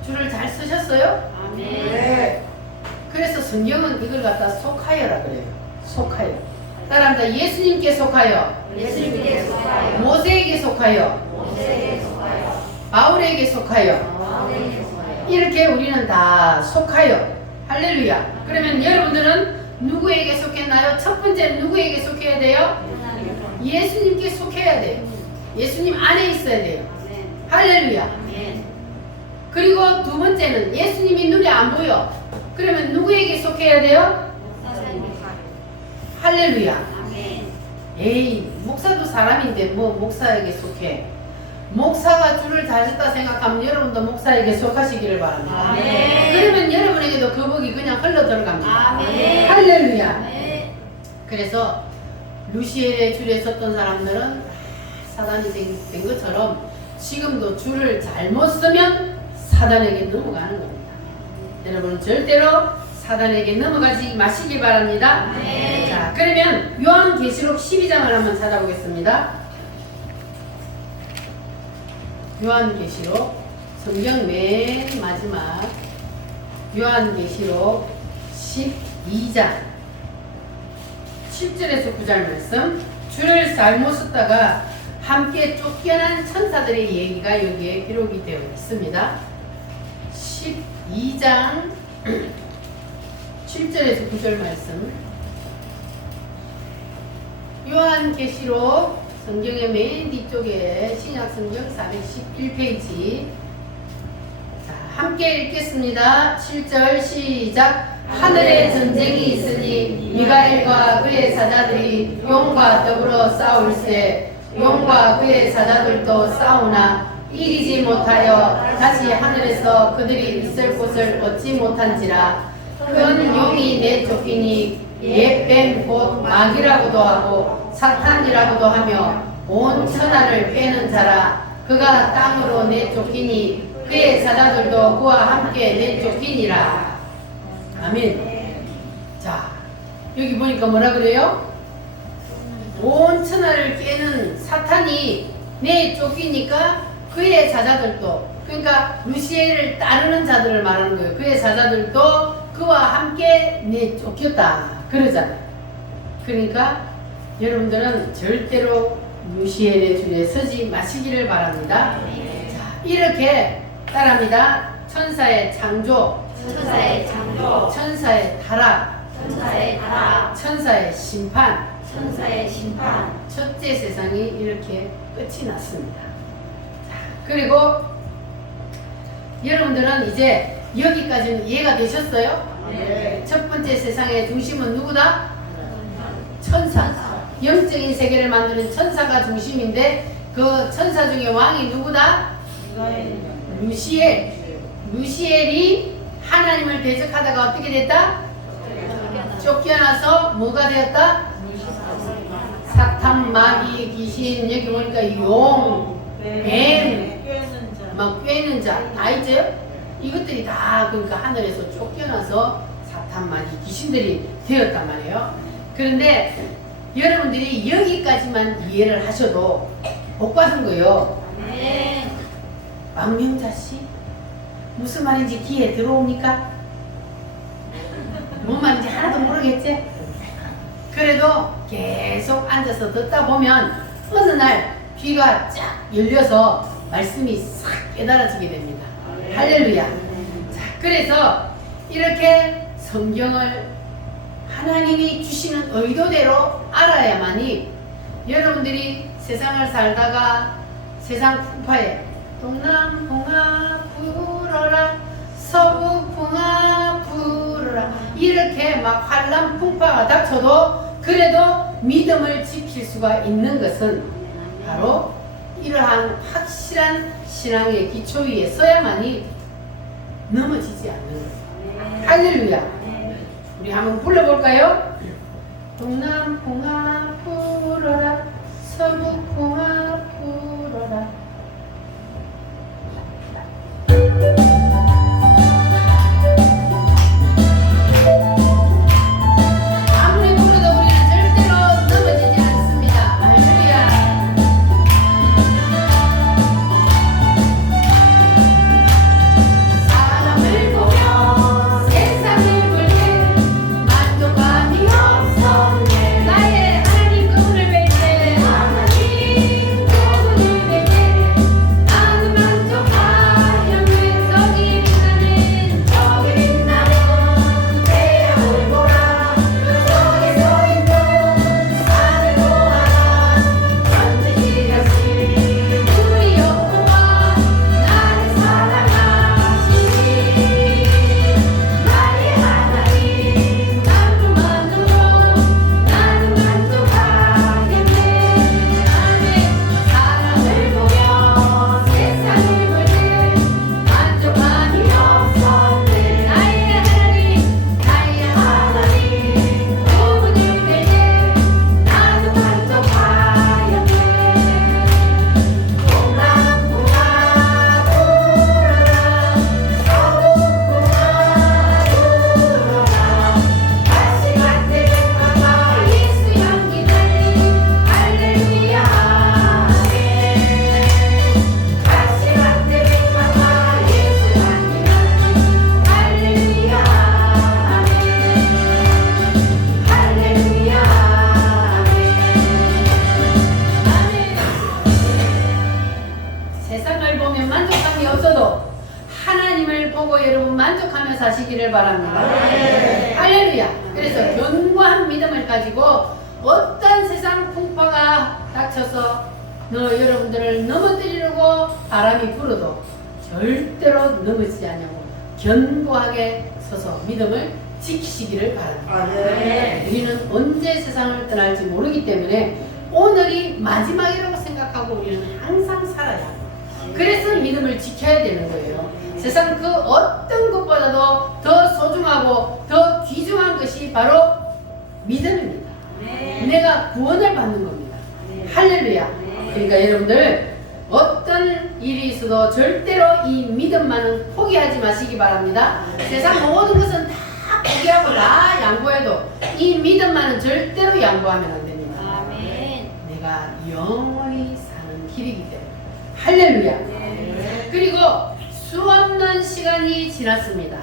줄을 잘 쓰셨어요? 네. 그래서 성경은 이걸 갖다 속하여라 그래요. 속하여. 따라합니다. 예수님께 속하여. 모세에게 속하여. 바울에게 속하여. 이렇게 우리는 다 속하여. 할렐루야. 그러면 여러분들은 누구에게 속했나요? 첫 번째는 누구에게 속해야 돼요? 예수님께 속해야 돼요. 예수님 안에 있어야 돼요. 할렐루야. 그리고 두 번째는 예수님이 눈에 안 보여. 그러면 누구에게 속해야 돼요? 할렐루야. 아멘. 에이, 목사도 사람인데 뭐 목사에게 속해. 목사가 줄을 다졌다 생각하면 여러분도 목사에게 속하시기를 바랍니다. 아멘. 그러면 여러분에게도 그 복이 그냥 흘러 들어갑니다. 아멘. 할렐루야. 아멘. 그래서 루시엘의 줄에 섰던 사람들은 사단이 된 것처럼 지금도 줄을 잘못 쓰면 사단에게 넘어가는 겁니다. 여러분은 절대로 사단에게 넘어가지 마시기 바랍니다. 네. 자, 그러면 요한계시록 12장을 한번 찾아보겠습니다. 요한계시록 성경 맨 마지막 요한계시록 12장 7절에서 9절 말씀. 줄을 잘못 썼다가 함께 쫓겨난 천사들의 얘기가 여기에 기록이 되어 있습니다. 12장 7절에서 9절 말씀. 요한계시록 성경의 맨 뒤쪽에 신약성경 411페이지. 자, 함께 읽겠습니다. 7절 시작. 하늘에 전쟁이 있으니 미가엘과 그의 사자들이 용과 더불어 싸울세 용과 그의 사자들도 싸우나 이기지 못하여 다시 하늘에서 그들이 있을 곳을 얻지 못한지라. 큰 용이 내쫓기니 옛뱀 곧 마귀라고도 하고 사탄이라고도 하며 온 천하를 빼는 자라. 그가 땅으로 내쫓기니 그의 사자들도 그와 함께 내쫓기니라. 아멘. 자, 여기 보니까 뭐라 그래요? 온 천하를 깨는 사탄이 내쫓기니까 그의 사자들도, 그러니까 루시엘을 따르는 자들을 말하는 거예요. 그의 사자들도 그와 함께 내쫓겼다 그러잖아요. 그러니까 여러분들은 절대로 루시엘의 줄에 서지 마시기를 바랍니다. 자, 이렇게 따라합니다. 천사의 창조, 천사의 창조, 천사의 타락, 천사의 타락, 천사의 심판, 천사의 심판. 첫째 세상이 이렇게 끝이 났습니다. 자, 그리고 여러분들은 이제 여기까지는 이해가 되셨어요? 네. 첫 번째 세상의 중심은 누구다? 천사. 영적인 세계를 만드는 천사가 중심인데 그 천사 중에 왕이 누구다? 루시엘. 루시엘이 하나님을 대적하다가 어떻게 됐다? 쫓겨나서 뭐가 되었다? 사탄, 마귀, 귀신, 여기 보니까 용, 뱀, 막 꿰는 자, 다 있죠? 이것들이 다 그러니까 하늘에서 쫓겨나서 사탄, 마귀, 귀신들이 되었단 말이에요. 그런데 여러분들이 여기까지만 이해를 하셔도 복 받은 거예요. 네. 망명자씨 무슨 말인지 귀에 들어옵니까? 뭔 말인지 하나도 모르겠지? 그래도 계속 앉아서 듣다 보면 어느 날 귀가 쫙 열려서 말씀이 싹 깨달아지게 됩니다. 할렐루야. 자, 그래서 이렇게 성경을 하나님이 주시는 의도대로 알아야만이 여러분들이 세상을 살다가 세상 풍파에 동남풍아 불어라 서북풍아 불어라 이렇게 막 환란 풍파가 닥쳐도 그래도 믿음을 지킬 수가 있는 것은 바로 이러한 확실한 신앙의 기초 위에 서야만이 넘어지지 않는 거예요. 할렐루야. 우리 한번 불러볼까요? 동남풍아 불어라 서북풍아 불어라. 아무리 불어도 우리는 절대로 넘어지지 않습니다. 할렐루야. 사람을 보며 세상을 볼 때 만족감이 없었네. 나의 하나님 그분을 뵐 때 하나님 그분을 뵐 때 없어도 하나님을 보고 여러분 만족하며 사시기를 바랍니다. 할렐루야. 그래서 견고한 믿음을 가지고 어떤 세상 풍파가 닥쳐서 여러분들을 넘어뜨리려고 바람이 불어도 절대로 넘어지지 않냐고 견고하게 서서 믿음을 지키시기를 바랍니다. 우리는 언제 세상을 떠날지 모르기 때문에 오늘이 마지막이라고 생각하고 우리는 항상 살아야 합니다. 그래서 믿음을 지켜야 되는 거예요. 세상 그 어떤 것보다도 더 소중하고 더 귀중한 것이 바로 믿음입니다. 내가 구원을 받는 겁니다. 할렐루야. 그러니까 여러분들 어떤 일이 있어도 절대로 이 믿음만은 포기하지 마시기 바랍니다. 세상 모든 것은 다 포기하고 다 양보해도 이 믿음만은 절대로 양보하면 안 됩니다. 내가 영원히 사는 길이기 때문에. 할렐루야. 그리고 수없는 시간이 지났습니다.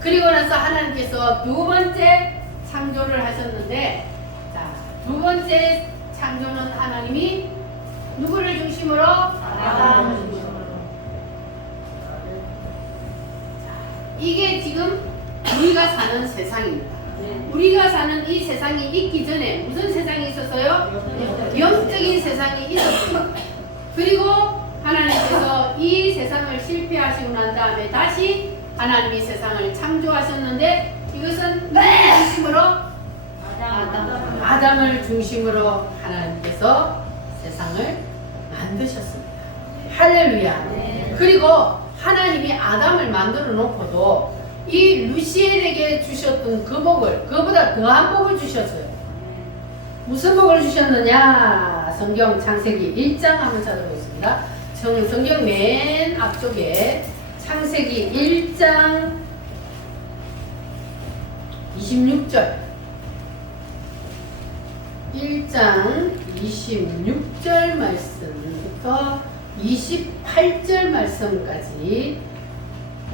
그리고 나서 하나님께서 두 번째 창조를 하셨는데, 자, 두 번째 창조는 하나님이 누구를 중심으로? 아담을 중심으로. 이게 지금 우리가 사는 세상입니다. 우리가 사는 이 세상이 있기 전에 무슨 세상이 있었어요? 영적인 세상이 있었습니다. 그리고 하나님께서 이 세상을 실패하시고 난 다음에 다시 하나님이 세상을 창조하셨는데 이것은 누구를 중심으로? 아담을 중심으로 하나님께서 세상을 만드셨습니다. 할렐루야. 그리고 하나님이 아담을 만들어 놓고도 이 루시엘에게 주셨던 그 복을, 그보다 더한 복을 주셨어요. 무슨 복을 주셨느냐? 성경 창세기 1장 한번 찾아보겠습니다. 성경 맨 앞쪽에 창세기 1장 26절 1장 26절 말씀부터 28절 말씀까지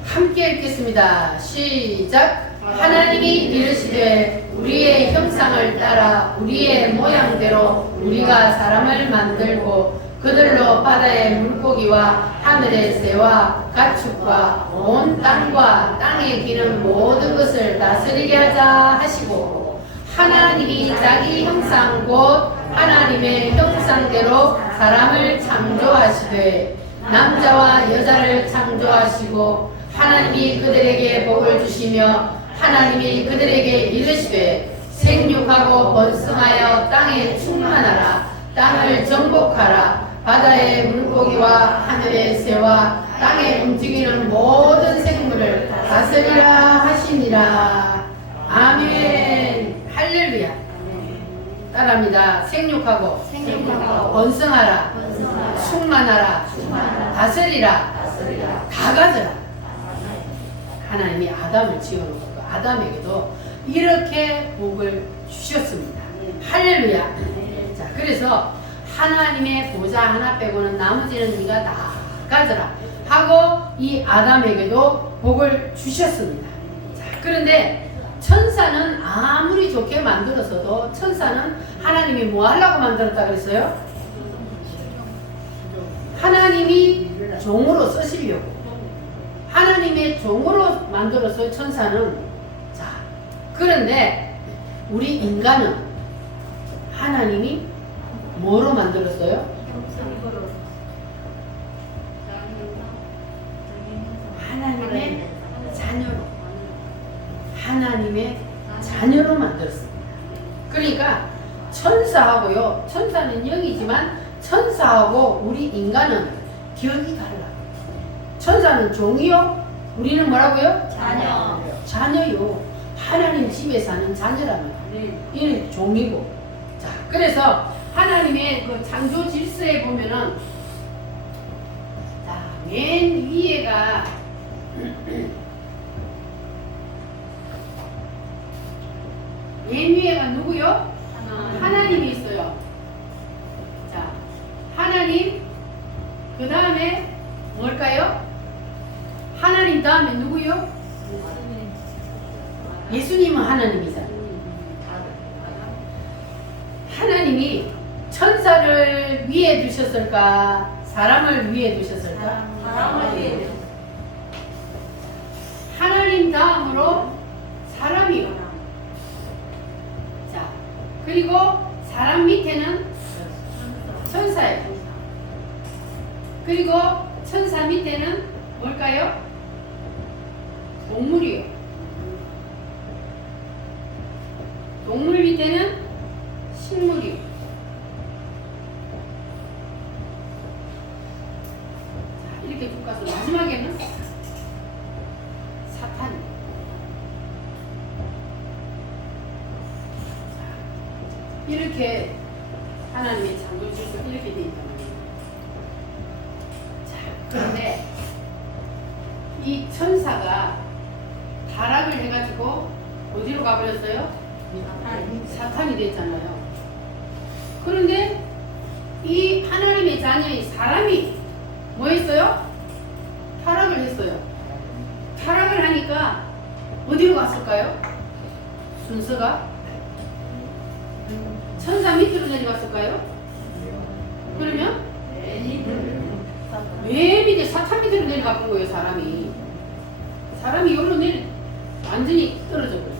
함께 읽겠습니다. 시작. 하나님이 이르시되 우리의 형상을 따라 우리의 모양대로 우리가 사람을 만들고 그들로 바다의 물고기와 하늘의 새와 가축과 온 땅과 땅에 기는 모든 것을 다스리게 하자 하시고 하나님이 자기 형상 곧 하나님의 형상대로 사람을 창조하시되 남자와 여자를 창조하시고 하나님이 그들에게 복을 주시며 하나님이 그들에게 이르시되 생육하고 번성하여 땅에 충만하라 땅을 정복하라 바다의 물고기와 하늘의 새와 땅에 움직이는 모든 생물을 다스리라 하시니라. 아멘. 할렐루야. 따라합니다. 생육하고 번성하라 충만하라 다스리라 다 가져라. 하나님이 아담을 지어놓고 아담에게도 이렇게 복을 주셨습니다. 할렐루야. 자, 그래서 하나님의 보좌 하나 빼고는 나머지는 네가 다 가져라 하고 이 아담에게도 복을 주셨습니다. 자, 그런데 천사는 아무리 좋게 만들었어도 천사는 하나님이 뭐 하려고 만들었다 그랬어요? 하나님이 종으로 쓰시려고 하나님의 종으로 만들어서 천사는. 자, 그런데 우리 인간은 하나님이 뭐로 만들었어요? 하나님의 자녀로. 하나님의 자녀로 만들었습니다. 그러니까 천사하고요, 천사는 영이지만 천사하고 우리 인간은 격이 달라. 천사는 종이요, 우리는 뭐라고요? 자녀. 자녀요. 하나님 집에 사는 자녀라면 이는 종이고. 자, 그래서 하나님의 그 창조 질서에 보면은 자, 맨 위에가 맨 위에가 누구요? 하나님이 있어요. 자, 하나님, 그 다음에 뭘까요? 하나님 다음에 누구요? 예수님은 하나님이잖아요. 하나님이 천사를 위에 두셨을까? 사람을 위에 두셨을까? 사람을 위해. 그리고 사람 밑에는 천사예요. 그리고 천사 밑에는 뭘까요? 동물이요. 동물 밑에는 식물이요. 자, 이렇게 쭉 가서 마지막에는 사탄. 이렇게 하나님의 창조 질서 이렇게 되어 있단 말이에요. 자, 그런데 이 천사가 타락을 해가지고 어디로 가버렸어요? 사탄이 됐잖아요. 그런데 이 하나님의 자녀의 사람이 뭐 했어요? 타락을 했어요. 타락을 하니까 어디로 갔을까요? 순서가 천사 밑으로 내려갔을까요? 그러면 왜 밑에 사탄 밑으로 내려간 거예요? 사람이 여기로 완전히 떨어져 버렸어요.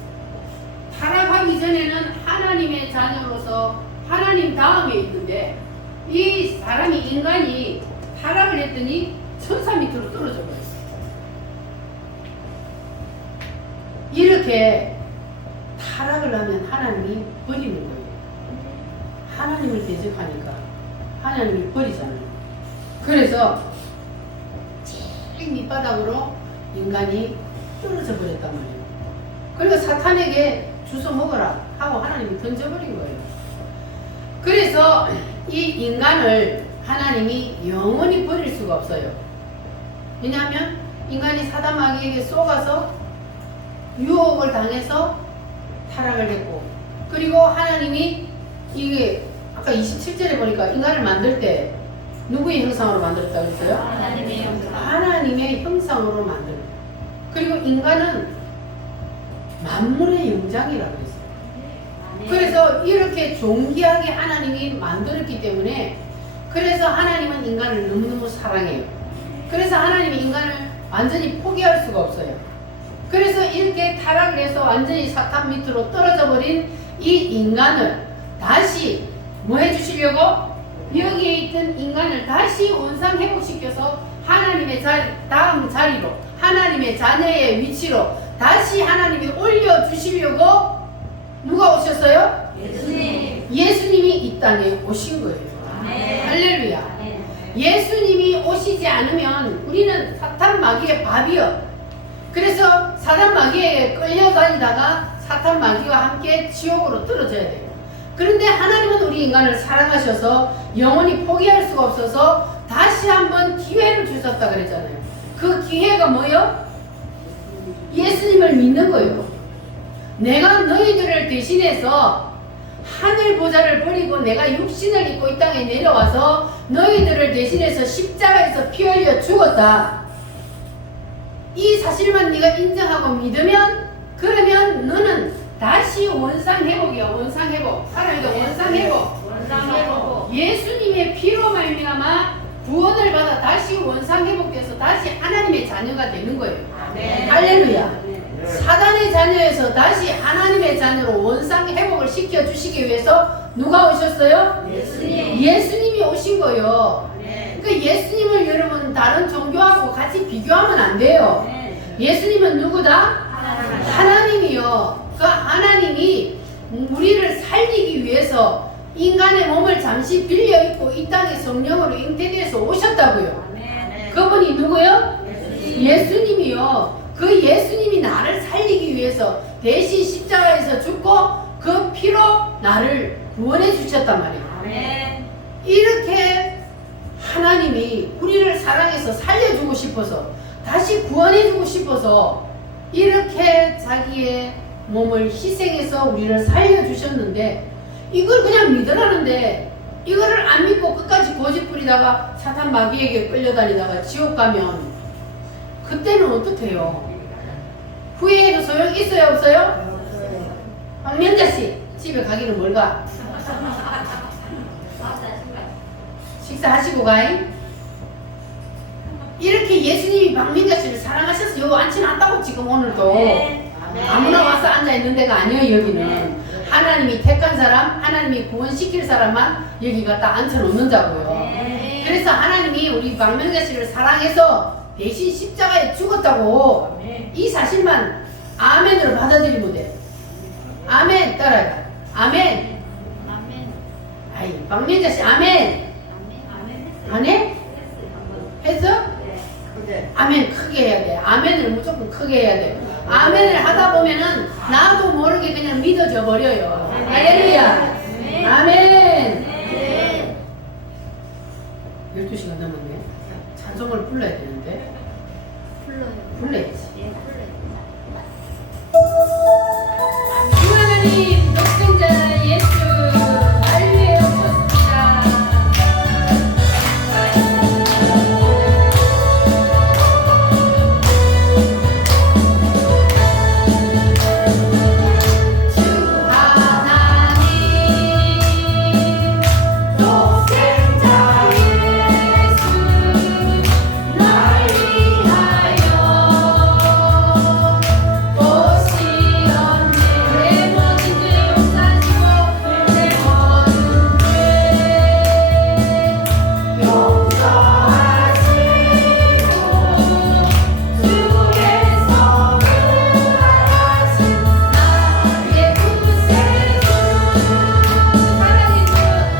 타락하기 전에는 하나님의 자녀로서 하나님 다음에 있는데 이 사람이 인간이 타락을 했더니 천사 밑으로 떨어져 버렸어요. 이렇게 타락을 하면 하나님이 버리는 거예요. 하나님을 대적하니까 하나님이 버리잖아요. 그래서 제일 밑바닥으로 인간이 떨어져 버렸단 말이에요. 그리고 사탄에게 주워 먹어라 하고 하나님이 던져버린 거예요. 그래서 이 인간을 하나님이 영원히 버릴 수가 없어요. 왜냐하면 인간이 사단 마귀에게 속아서 유혹을 당해서 타락을 했고, 그리고 하나님이 이게 아까 27절에 보니까 인간을 만들 때 누구의 형상으로 만들었다고 했어요? 하나님의 형상. 하나님의 형상으로 만들. 그리고 인간은 만물의 영장이라고 했어요. 그래서 이렇게 존귀하게 하나님이 만들었기 때문에, 그래서 하나님은 인간을 너무너무 사랑해요. 그래서 하나님이 인간을 완전히 포기할 수가 없어요. 그래서 이렇게 타락을 해서 완전히 사탄 밑으로 떨어져 버린 이 인간을 다시 뭐 해주시려고? 여기에 있던 인간을 다시 원상 회복시켜서 하나님의 다음 자리로, 하나님의 자녀의 위치로 다시 하나님이 올려주시려고 누가 오셨어요? 예수님. 예수님이 이 땅에 오신 거예요. 아멘. 할렐루야. 아멘. 예수님이 오시지 않으면 우리는 사탄 마귀의 밥이요. 그래서 사탄 마귀에게 끌려다니다가 사탄 마귀와 함께 지옥으로 떨어져야 돼요. 그런데 하나님은 우리 인간을 사랑하셔서 영원히 포기할 수가 없어서 다시 한번 기회를 주셨다 그랬잖아요. 그 기회가 뭐요? 예수님을 믿는 거예요. 내가 너희들을 대신해서 하늘 보좌를 버리고 내가 육신을 입고 이 땅에 내려와서 너희들을 대신해서 십자가에서 피 흘려 죽었다. 이 사실만 네가 인정하고 믿으면, 그러면 너는 다시 원상 회복이야. 원상 회복. 사람이가 원상 회복. 원상 회복. 예수님의 피로 말미암아 구원을 받아 다시 원상 회복돼서 다시 하나님의 자녀가 되는 거예요. 아멘. 할렐루야. 사단의 자녀에서 다시 하나님의 자녀로 원상 회복을 시켜주시기 위해서 누가 오셨어요? 예수님. 예수님이 오신 거예요. 아멘. 그러니까 예수님을 여러분 다른 종교하고 같이 비교하면 안 돼요. 아멘. 예수님은 누구다? 하나님. 하나님이요. 그 하나님이 우리를 살리기 위해서 인간의 몸을 잠시 빌려 입고 이 땅에 성령으로 잉태되어서 오셨다고요. 아멘. 그분이 누구요? 예수님. 예수님이요. 그 예수님이 나를 살리기 위해서 대신 십자가에서 죽고 그 피로 나를 구원해 주셨단 말이에요. 아멘. 이렇게 하나님이 우리를 사랑해서 살려주고 싶어서 다시 구원해주고 싶어서 이렇게 자기의 몸을 희생해서 우리를 살려주셨는데, 이걸 그냥 믿으라는데 이거를 안 믿고 끝까지 고집 부리다가 사탄 마귀에게 끌려다니다가 지옥 가면 그때는 어떡해요? 후회해도 소용 있어요 없어요? 황명자씨 집에 가기는 뭘 가? 식사하시고 가잉? 이렇게 예수님이 박민자씨를 사랑하셔서 여기 앉혀놨다고 지금 오늘도. 아멘. 아무나 와서 앉아있는 데가 아니에요. 여기는 하나님이 택한 사람, 하나님이 구원시킬 사람만 여기 갖다 앉혀놓는 자고요. 네. 그래서 하나님이 우리 망명자 씨를 사랑해서 대신 십자가에 죽었다고 이 사실만 아멘으로 받아들이면 돼. 아멘 따라해. 아멘. 아멘. 아이 망명자 씨 아멘. 아멘. 안 해? 했어? 네. 아멘 크게 해야 돼. 아멘을 무조건 크게 해야 돼. 아멘을 하다 보면은 나도 모르게 그냥 믿어져 버려요. 할렐루야. 아멘. 네. 12시간 남았네. 찬송을 불러야 되는데. 불러요. 불러야지. 예, 불러요. 주 하나님 독생자 예수 알리에 오셨습니다. 주 하나님 독생자 예수 날 위하여 옷이 없는 내 모든 죄 용서하시고 내 모든 죄 용서하시고 주께서 구하신 나의 구세주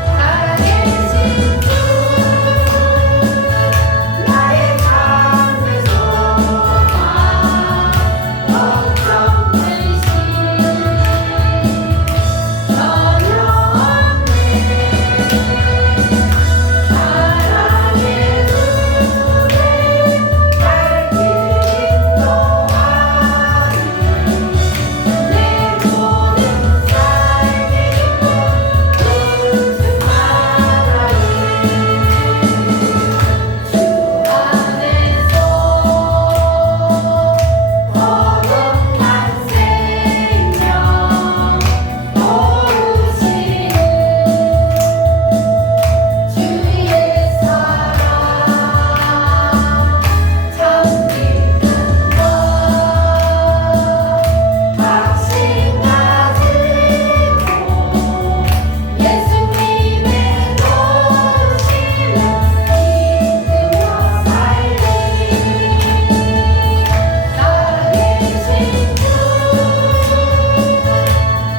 살아계신 주 나의 참된 소망 걱정 되신 전혀 없네 사랑의 주를 밝히 인도하는 내 모든 삶의 기쁨 우주 하나님 주 안에서 거듭난 생명 모으시는 주의 사랑 참 믿는 것 확신 가지고 예수님의 도우심을 믿으며 살리 살아계신 주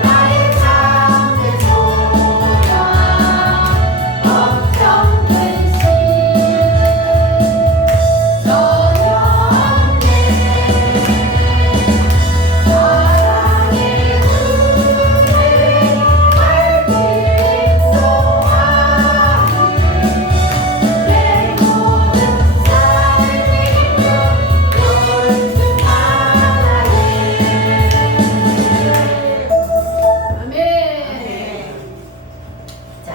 나의 참된 소망 걱정 되신 전혀 없네 사랑의 주를 밝히 인도하는 내 모든 삶의 기쁨 우주 하나님 아멘. 자,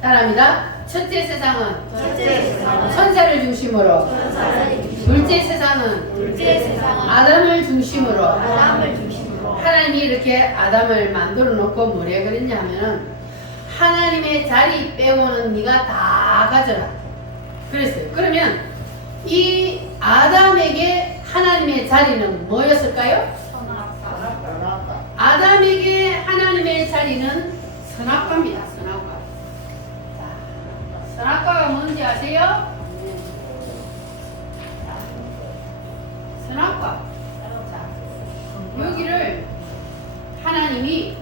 따라합니다. 첫째 세상은 첫째 세상은 천사를 중심으로, 천사를 중심으로, 둘째 세상은 둘째 세상은 아담을 중심으로. 아담을 중심으로, 하나님이 이렇게 아담을 만들어 놓고 뭐래 그랬냐 하면은 하나님의 자리 빼고는 네가 다 가져라 그랬어요. 그러면 이 아담에게 하나님의 자리는 뭐였을까요? 선악과. 아담에게 하나님의 자리는 선악과입니다. 선악과. 자, 선악과가 뭔지 아세요? 자, 선악과. 자, 여기를 하나님이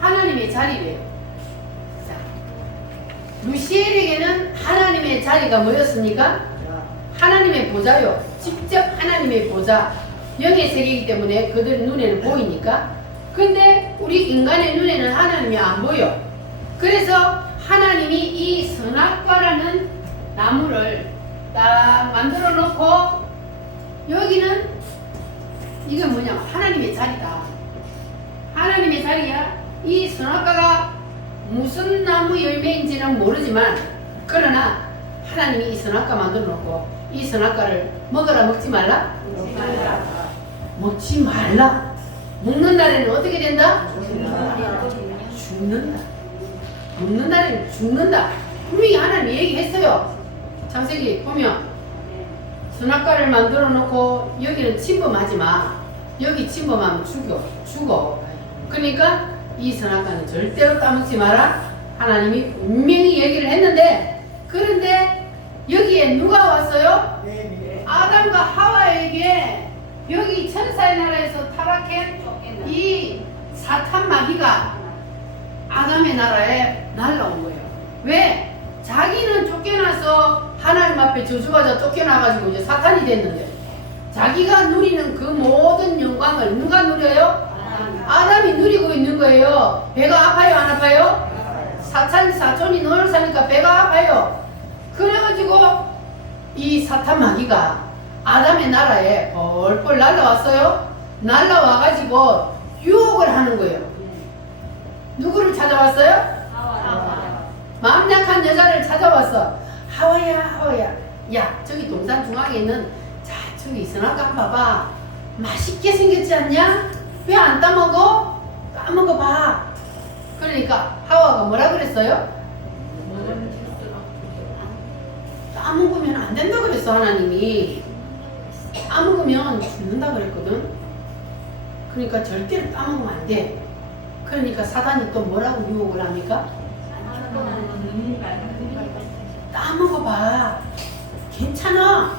하나님의 자리래요. 자, 루시엘에게는 하나님의 자리가 뭐였습니까? 하나님의 보좌요. 직접 하나님의 보좌. 영의 세계이기 때문에 그들 눈에는 보이니까. 근데 우리 인간의 눈에는 하나님이 안 보여. 그래서 하나님이 이 선악과라는 나무를 딱 만들어 놓고 여기는 이건 뭐냐? 하나님의 자리다. 하나님의 자리야. 이 선악과가 무슨 나무 열매인지는 모르지만 그러나 하나님이 이 선악과 만들어 놓고 이 선악과를 먹어라 먹지 말라? 먹지 말라. 먹는 날에는 어떻게 된다? 죽는다. 먹는 날에는 죽는다. 분명히 하나님 얘기했어요. 창세기 보면 선악과를 만들어 놓고 여기는 침범하지 마. 여기 침범하면 죽어. 그러니까 이 선악과는 절대로 따먹지 마라. 하나님이 분명히 얘기를 했는데, 그런데 여기에 누가 왔어요? 아담과 하와에게 여기 천사의 나라에서 타락한 이 사탄 마귀가 아담의 나라에 날라온 거예요. 왜? 자기는 쫓겨나서 하나님 앞에 저주받아 쫓겨나가지고 이제 사탄이 됐는데, 자기가 누리는 그 모든 영광을 누가 누려요? 아담이 누리고 있는 거예요. 배가 아파요, 안 아파요? 사촌이 너를 사니까 배가 아파요. 그래가지고 이 사탄 마귀가 아담의 나라에 뻘뻘 날라왔어요. 날라와가지고 유혹을 하는 거예요. 누구를 찾아왔어요? 마음 약한 여자를 찾아왔어. 하와야, 하와야. 야, 저기 동산 중앙에 있는, 자, 저기 선악과 한번 봐봐. 맛있게 생겼지 않냐? 왜 안 따먹어? 따먹어봐. 그러니까 하와가 뭐라 그랬어요? 따먹으면 안 된다 그랬어, 하나님이. 따먹으면 죽는다 그랬거든. 그러니까 절대로 따먹으면 안 돼. 그러니까 사단이 또 뭐라고 유혹을 합니까? 따먹어봐. 괜찮아.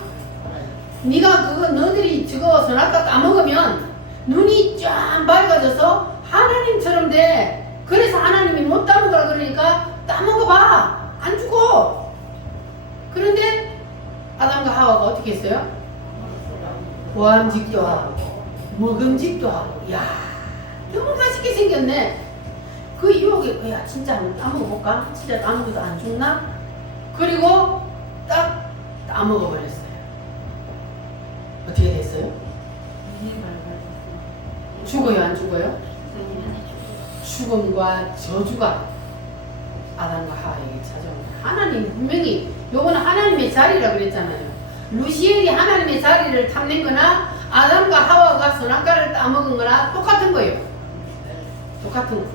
네가 그거 너희들이 저거 선악과 따먹으면 눈이 쫙 밝아져서 하나님처럼 돼. 그래서 하나님이 못 따먹으라 그러니까 따먹어봐. 안 죽어. 그런데 아담과 하와가 어떻게 했어요? 보암직도 하고 먹음직도 하고. 야, 너무 맛있게 생겼네. 그 유혹에 야 진짜 한번 따먹어볼까? 진짜 따먹어도 안 죽나? 그리고 딱 따먹어버렸어요. 어떻게 됐어요? 죽어요, 안 죽어요? 죽음과 저주가 아담과 하와에게 찾아옵니다. 하나님 분명히 요거는 하나님의 자리라 그랬잖아요. 루시엘이 하나님의 자리를 탐낸 거나 아담과 하와가 선악과를 따먹은 거나 똑같은 거예요. 똑같은 거.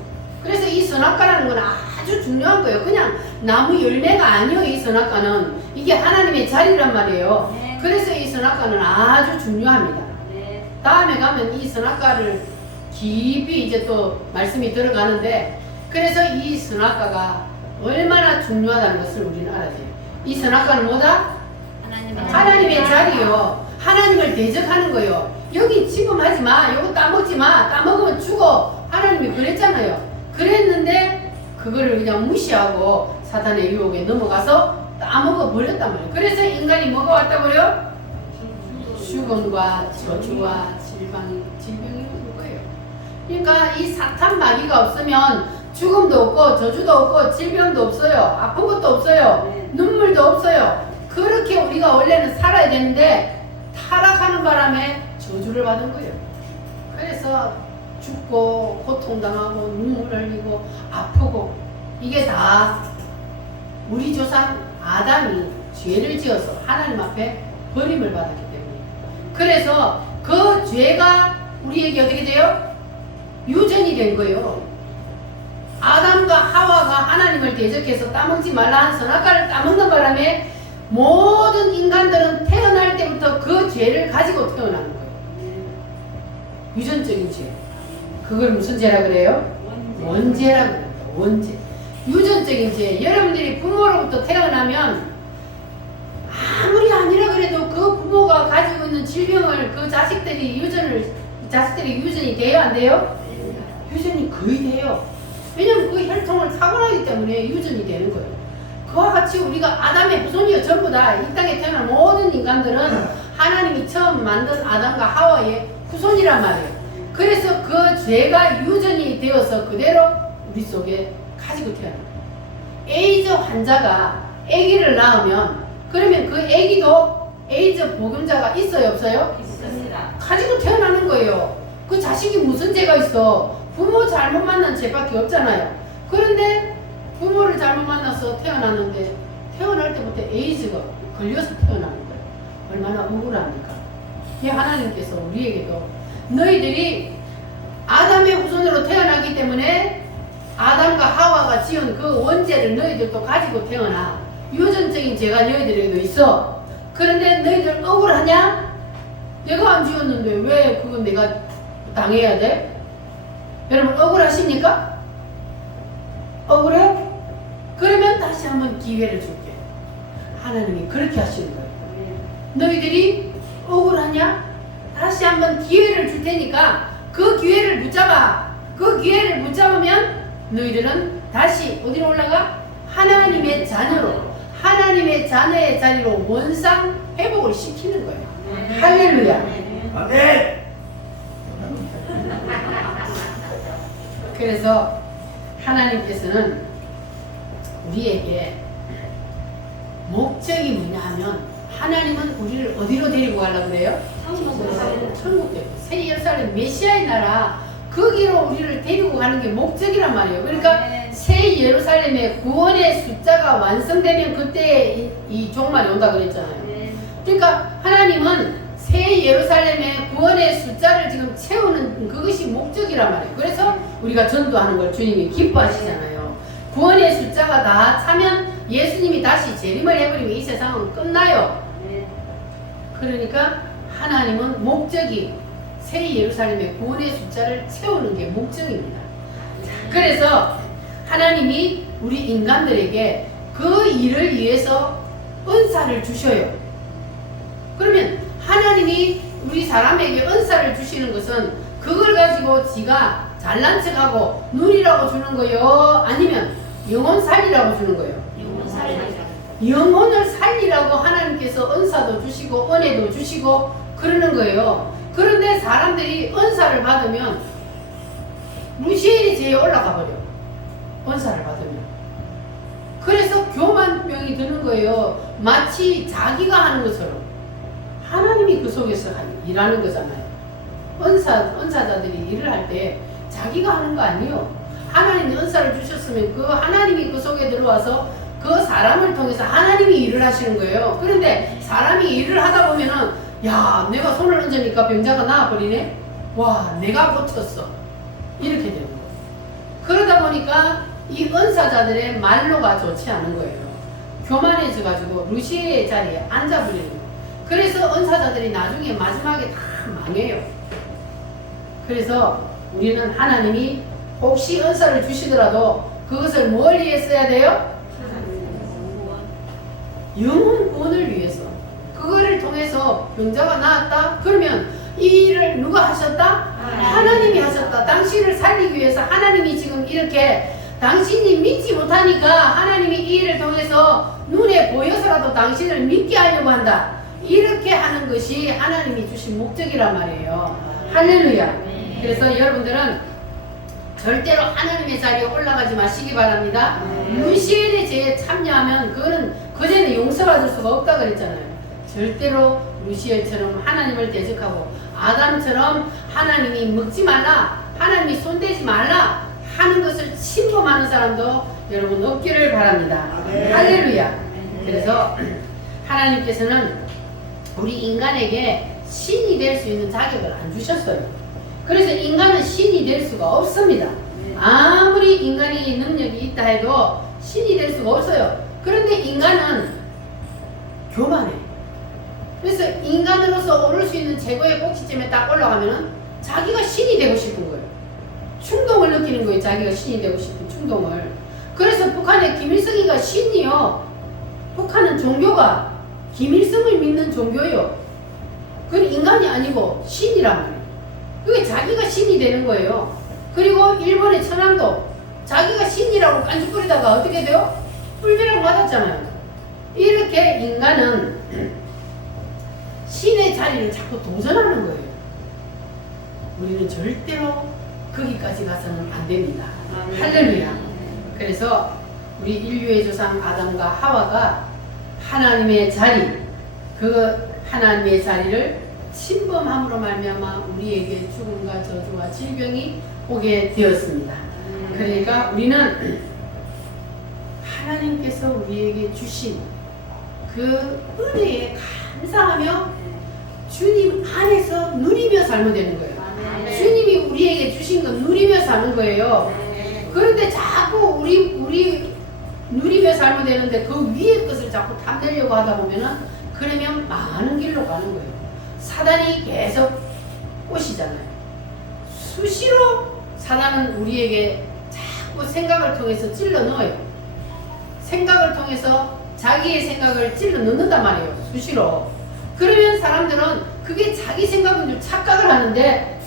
그래서 이 선악과라는 건 아주 중요한 거예요. 그냥 나무 열매가 아니에요. 이 선악과는 이게 하나님의 자리란 말이에요. 네. 그래서 이 선악과는 아주 중요합니다. 네. 다음에 가면 이 선악과를 깊이 이제 또 말씀이 들어가는데, 그래서 이 선악과가 얼마나 중요하다는 것을 우리는 알아야 돼요. 이 선악과는 뭐다? 하나님의 자리요. 하나님을 대적하는 거요. 여기 침범하지 마. 요거 따먹지 마. 따먹으면 죽어. 하나님이 그랬잖아요. 그랬는데 그거를 그냥 무시하고 사탄의 유혹에 넘어가서 따먹어 버렸단 말이에요. 그래서 인간이 뭐가 왔다 버려? 죽음과 저주와 질병이 오는 거예요. 그러니까 이 사탄 마귀가 없으면 죽음도 없고 저주도 없고 질병도 없어요. 아픈 것도 없어요. 눈물도 없어요. 그렇게 우리가 원래는 살아야 되는데 타락하는 바람에 저주를 받은 거예요. 그래서 죽고 고통당하고 눈물 흘리고 아프고, 이게 다 우리 조상 아담이 죄를 지어서 하나님 앞에 버림을 받았기 때문에. 그래서 그 죄가 우리에게 어떻게 돼요? 유전이 된 거예요. 아담과 하와가 하나님을 대적해서 따먹지 말라 한 선악과를 따먹는 바람에 모든 인간들은 태어날 때부터 그 죄를 가지고 태어나는 거예요. 유전적인 죄. 그걸 무슨 죄라 그래요? 원죄라 그래요. 원죄. 유전적인 죄. 여러분들이 부모로부터 태어나면 아무리 아니라 그래도 그 부모가 가지고 있는 질병을 그 자식들이 유전이 돼요, 안 돼요? 유전이 거의 돼요. 왜냐면 그 혈통을 타고나기 때문에 유전이 되는 거예요. 그와 같이 우리가 아담의 후손이요. 전부 다 이 땅에 태어난 모든 인간들은 하나님이 처음 만든 아담과 하와의 후손이란 말이에요. 그래서 그 죄가 유전이 되어서 그대로 우리 속에 가지고 태어나요. 에이즈 환자가 아기를 낳으면 그러면 그 아기도 에이즈 보균자가 있어요, 없어요? 있습니다. 가지고 태어나는 거예요. 그 자식이 무슨 죄가 있어? 부모 잘못 만난 죄밖에 없잖아요. 그런데 부모를 잘못 만나서 태어났는데 태어날 때부터 에이즈가 걸려서 태어나는 거예요. 얼마나 억울합니까? 이 하나님께서 우리에게도 너희들이 아담의 후손으로 태어나기 때문에 아담과 하와가 지은 그 원죄를 너희들도 가지고 태어나. 유전적인 죄가 너희들에게도 있어. 그런데 너희들 억울하냐? 내가 안 지었는데 왜 그건 내가 당해야 돼? 여러분 억울하십니까? 억울해? 그러면 다시 한번 기회를 줄게. 하나님이 그렇게 하시는 거예요. 너희들이 억울하냐? 다시 한번 기회를 줄 테니까 그 기회를 붙잡아. 그 기회를 붙잡으면 너희들은 다시 어디로 올라가? 하나님의 자녀로, 하나님의 자녀의 자리로 원상 회복을 시키는 거예요. 할렐루야. 아멘. 그래서 하나님께서는 우리에게 목적이 뭐냐 하면 하나님은 우리를 어디로 데리고 가려고 그래요? 천국 데리고. 새 예루살렘 메시아의 나라 거기로 우리를 데리고 가는 게 목적이란 말이에요. 그러니까 새 예루살렘의 구원의 숫자가 완성되면 그때 이 종말이 온다 그랬잖아요. 그러니까 하나님은 새 예루살렘의 구원의 숫자를 지금 채우는 그것이 목적이란 말이에요. 그래서 우리가 전도하는 걸 주님이 기뻐하시잖아요. 구원의 숫자가 다 차면 예수님이 다시 재림을 해버리면 이 세상은 끝나요. 그러니까 하나님은 목적이 새 예루살렘의 구원의 숫자를 채우는 게 목적입니다. 그래서 하나님이 우리 인간들에게 그 일을 위해서 은사를 주셔요. 그러면 하나님이 우리 사람에게 은사를 주시는 것은 그걸 가지고 지가 잘난 척하고 누리라고 주는 거요? 아니면 영혼 살리라고 주는 거예요? 영혼을 살리라고 하나님께서 은사도 주시고 은혜도 주시고 그러는 거예요. 그런데 사람들이 은사를 받으면 루시엘이 제에 올라가 버려. 은사를 받으면. 그래서 교만병이 드는 거예요. 마치 자기가 하는 것처럼. 하나님이 그 속에서 일하는 거잖아요. 은사자들이 일을 할 때 자기가 하는 거 아니에요. 하나님이 은사를 주셨으면 그 하나님이 그 속에 들어와서 그 사람을 통해서 하나님이 일을 하시는 거예요. 그런데 사람이 일을 하다 보면은 야, 내가 손을 얹으니까 병자가 나아버리네? 와, 내가 고쳤어. 이렇게 되는 거예요. 그러다 보니까 이 은사자들의 말로가 좋지 않은 거예요. 교만해져가지고 루시의 자리에 앉아버리는 거예요. 그래서 은사자들이 나중에 마지막에 다 망해요. 그래서 우리는 하나님이 혹시 은사를 주시더라도 그것을 뭘 위해 써야 돼요? 영혼 구원을 위해서. 그거를 통해서 병자가 나았다? 그러면 이 일을 누가 하셨다? 하나님이 하셨다. 당신을 살리기 위해서 하나님이 지금 이렇게 당신이 믿지 못하니까 하나님이 이 일을 통해서 눈에 보여서라도 당신을 믿게 하려고 한다. 이렇게 하는 것이 하나님이 주신 목적이란 말이에요. 할렐루야. 그래서 여러분들은 절대로 하나님의 자리에 올라가지 마시기 바랍니다. 루시엘의 죄에 참여하면 그거는 그제는 용서받을 수가 없다 그랬잖아요. 절대로 루시엘처럼 하나님을 대적하고 아담처럼 하나님이 먹지 말라, 하나님이 손대지 말라 하는 것을 침범하는 사람도 여러분 없기를 바랍니다. 할렐루야. 그래서 하나님께서는 우리 인간에게 신이 될 수 있는 자격을 안 주셨어요. 그래서 인간은 신이 될 수가 없습니다. 아무리 인간이 능력이 있다 해도 신이 될 수가 없어요. 그런데 인간은 교만해. 그래서 인간으로서 오를 수 있는 최고의 꼭지점에 딱 올라가면은 자기가 신이 되고 싶은 거예요. 충동을 느끼는 거예요. 자기가 신이 되고 싶은 충동을. 그래서 북한의 김일성이가 신이요. 북한은 종교가 김일성을 믿는 종교예요. 그건 인간이 아니고 신이란 말이에요. 그게 자기가 신이 되는 거예요. 그리고 일본의 천황도 자기가 신이라고 깐죽거리다가 어떻게 돼요? 뿔벼락 맞았잖아요. 이렇게 인간은 신의 자리를 자꾸 도전하는 거예요. 우리는 절대로 거기까지 가서는 안 됩니다. 할렐루야. 그래서 우리 인류의 조상 아담과 하와가 하나님의 자리, 그 하나님의 자리를 침범함으로 말미암아 우리에게 죽음과 저주와 질병이 오게 되었습니다. 그러니까 우리는 하나님께서 우리에게 주신 그 은혜에 감사하며 주님 안에서 누리며 살면 되는 거예요. 주님이 우리에게 주신 건 누리며 사는 거예요. 그런데 자꾸 우리 누리며 살면 되는데 그 위에 것을 자꾸 탐내려고 하다 보면은 그러면 망하는 길로 가는 거예요. 사단이 계속 꼬시잖아요. 수시로 사단은 우리에게 자꾸 생각을 통해서 찔러 넣어요. 생각을 통해서 자기의 생각을 찔러 넣는단 말이에요. 수시로. 그러면 사람들은 그게 자기 생각인 줄 착각을 하는데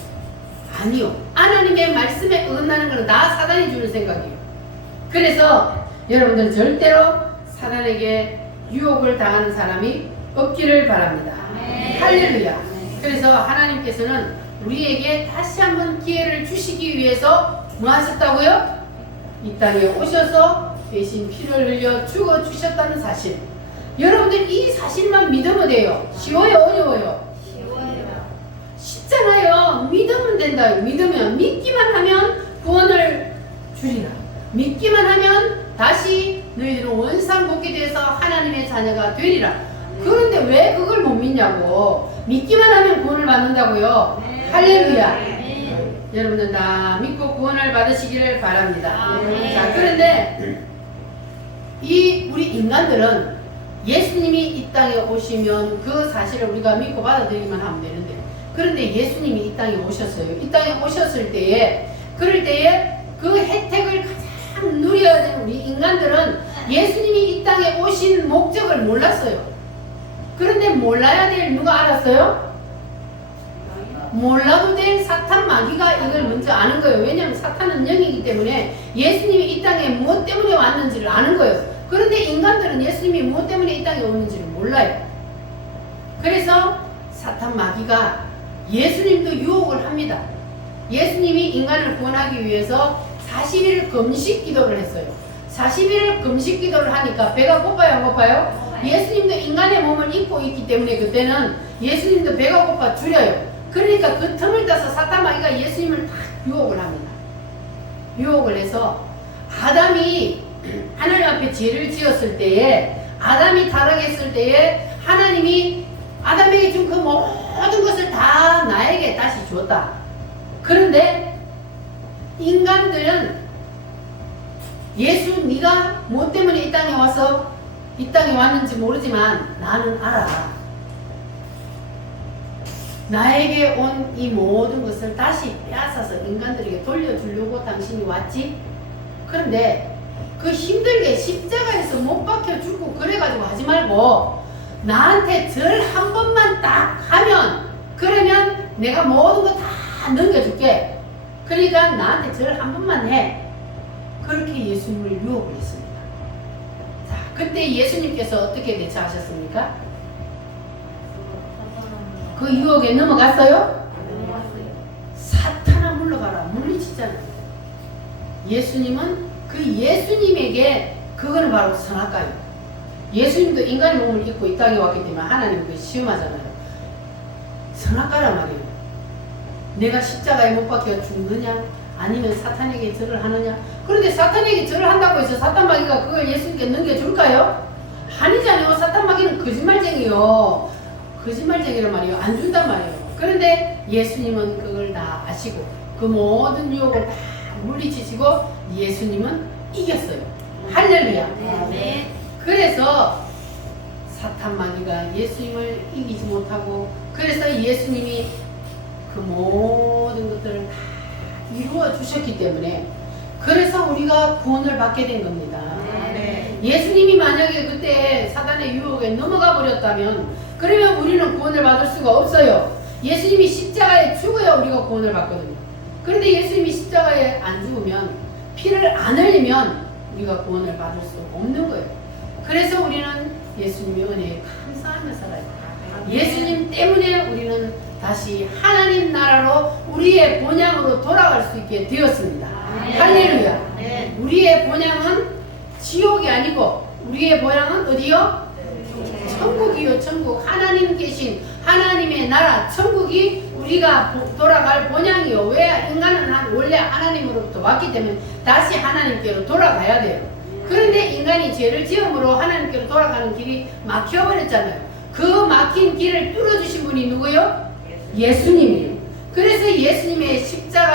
아니요. 하나님의 말씀에 어긋나는 것은 다 사단이 주는 생각이에요. 그래서 여러분들 절대로 사단에게 유혹을 당하는 사람이 없기를 바랍니다. 할렐루야. 그래서 하나님께서는 우리에게 다시 한번 기회를 주시기 위해서 뭐 하셨다고요? 이 땅에 오셔서 대신 피를 흘려 죽어 주셨다는 사실. 여러분들 이 사실만 믿으면 돼요. 쉬워요, 어려워요? 쉬워요. 쉽잖아요. 믿으면 된다. 믿으면, 믿기만 하면 구원을 주리라. 믿기만 하면 다시 너희들은 원상복귀돼서 하나님의 자녀가 되리라. 그런데 왜 그걸 못 믿냐고. 믿기만 하면 구원을 받는다고요. 할렐루야. 여러분들 다 믿고 구원을 받으시기를 바랍니다. 자, 그런데 우리 인간들은 예수님이 이 땅에 오시면 그 사실을 우리가 믿고 받아들이기만 하면 되는데, 그런데 예수님이 이 땅에 오셨어요. 이 땅에 오셨을 때에, 그럴 때에 그 혜택을 가장 누려야 되는 우리 인간들은 예수님이 이 땅에 오신 목적을 몰랐어요. 그런데 몰라야 될 누가 알았어요? 몰라도 될 사탄 마귀가 이걸 먼저 아는 거예요. 왜냐하면 사탄은 영이기 때문에 예수님이 이 땅에 무엇 때문에 왔는지를 아는 거예요. 그런데 인간들은 예수님이 무엇 때문에 이 땅에 오는지를 몰라요. 그래서 사탄 마귀가 예수님도 유혹을 합니다. 예수님이 인간을 구원하기 위해서 40일 금식 기도를 했어요. 40일 금식 기도를 하니까 배가 고파요, 안 고파요? 예수님도 인간의 몸을 입고 있기 때문에 그때는 예수님도 배가 고파 줄여요. 그러니까 그 틈을 타서 사탄 마귀가 예수님을 다 유혹을 합니다. 유혹을 해서 아담이 하나님 앞에 죄를 지었을 때에, 아담이 타락했을 때에 하나님이 아담에게 준 그 모든 것을 다 나에게 다시 줬다. 그런데 인간들은 예수 네가 뭐 때문에 이 땅에 와서 이 땅에 왔는지 모르지만 나는 알아. 나에게 온 이 모든 것을 다시 빼앗아서 인간들에게 돌려주려고 당신이 왔지. 그런데 그 힘들게 십자가에서 못 박혀 죽고 그래가지고 하지 말고 나한테 절 한 번만 딱 하면, 그러면 내가 모든 거 다 넘겨줄게. 그러니까 나한테 절 한 번만 해. 그렇게 예수님을 유혹을 했습니다. 자, 그때 예수님께서 어떻게 대처하셨습니까? 그 유혹에 넘어갔어요? 사탄아 물러가라. 물리치잖아요. 예수님은 그 예수님에게 그거는 바로 선악과예요. 예수님도 인간의 몸을 입고 이 땅에 왔기 때문에 하나님 그 시험하잖아요. 선악과란 말이에요. 내가 십자가에 못 박혀 죽느냐 아니면 사탄에게 절을 하느냐. 그런데 사탄에게 절을 한다고 해서 사탄 마귀가 그걸 예수님께 넘겨줄까요? 아니잖아요. 사탄 마귀는 거짓말쟁이요. 거짓말쟁이란 말이에요. 안 준단 말이에요. 그런데 예수님은 그걸 다 아시고 그 모든 유혹을 다 물리치시고 예수님은 이겼어요. 할렐루야. 네. 그래서 사탄 마귀가 예수님을 이기지 못하고, 그래서 예수님이 그 모든 것들을 다 이루어 주셨기 때문에, 그래서 우리가 구원을 받게 된 겁니다. 네. 예수님이 만약에 그때 사단의 유혹에 넘어가 버렸다면 그러면 우리는 구원을 받을 수가 없어요. 예수님이 십자가에 죽어야 우리가 구원을 받거든요. 그런데 예수님이 십자가에 안 죽으면, 피를 안 흘리면 우리가 구원을 받을 수 없는 거예요. 그래서 우리는 예수님의 은혜에 감사하며 살아요. 예수님 때문에 우리는 다시 하나님 나라로 우리의 본향으로 돌아갈 수 있게 되었습니다. 할렐루야. 네. 우리의 본향은 지옥이 아니고 우리의 본향은 어디요? 천국이요. 천국. 하나님 계신 하나님의 나라 천국이 우리가 돌아갈 본향이요. 왜? 인간은 원래 하나님으로부터 왔기 때문에 다시 하나님께로 돌아가야 돼요. 그런데 인간이 죄를 지음으로 하나님께로 돌아가는 길이 막혀버렸잖아요. 그 막힌 길을 뚫어주신 분이 누구요? 예수님이에요. 그래서 예수님의 십자가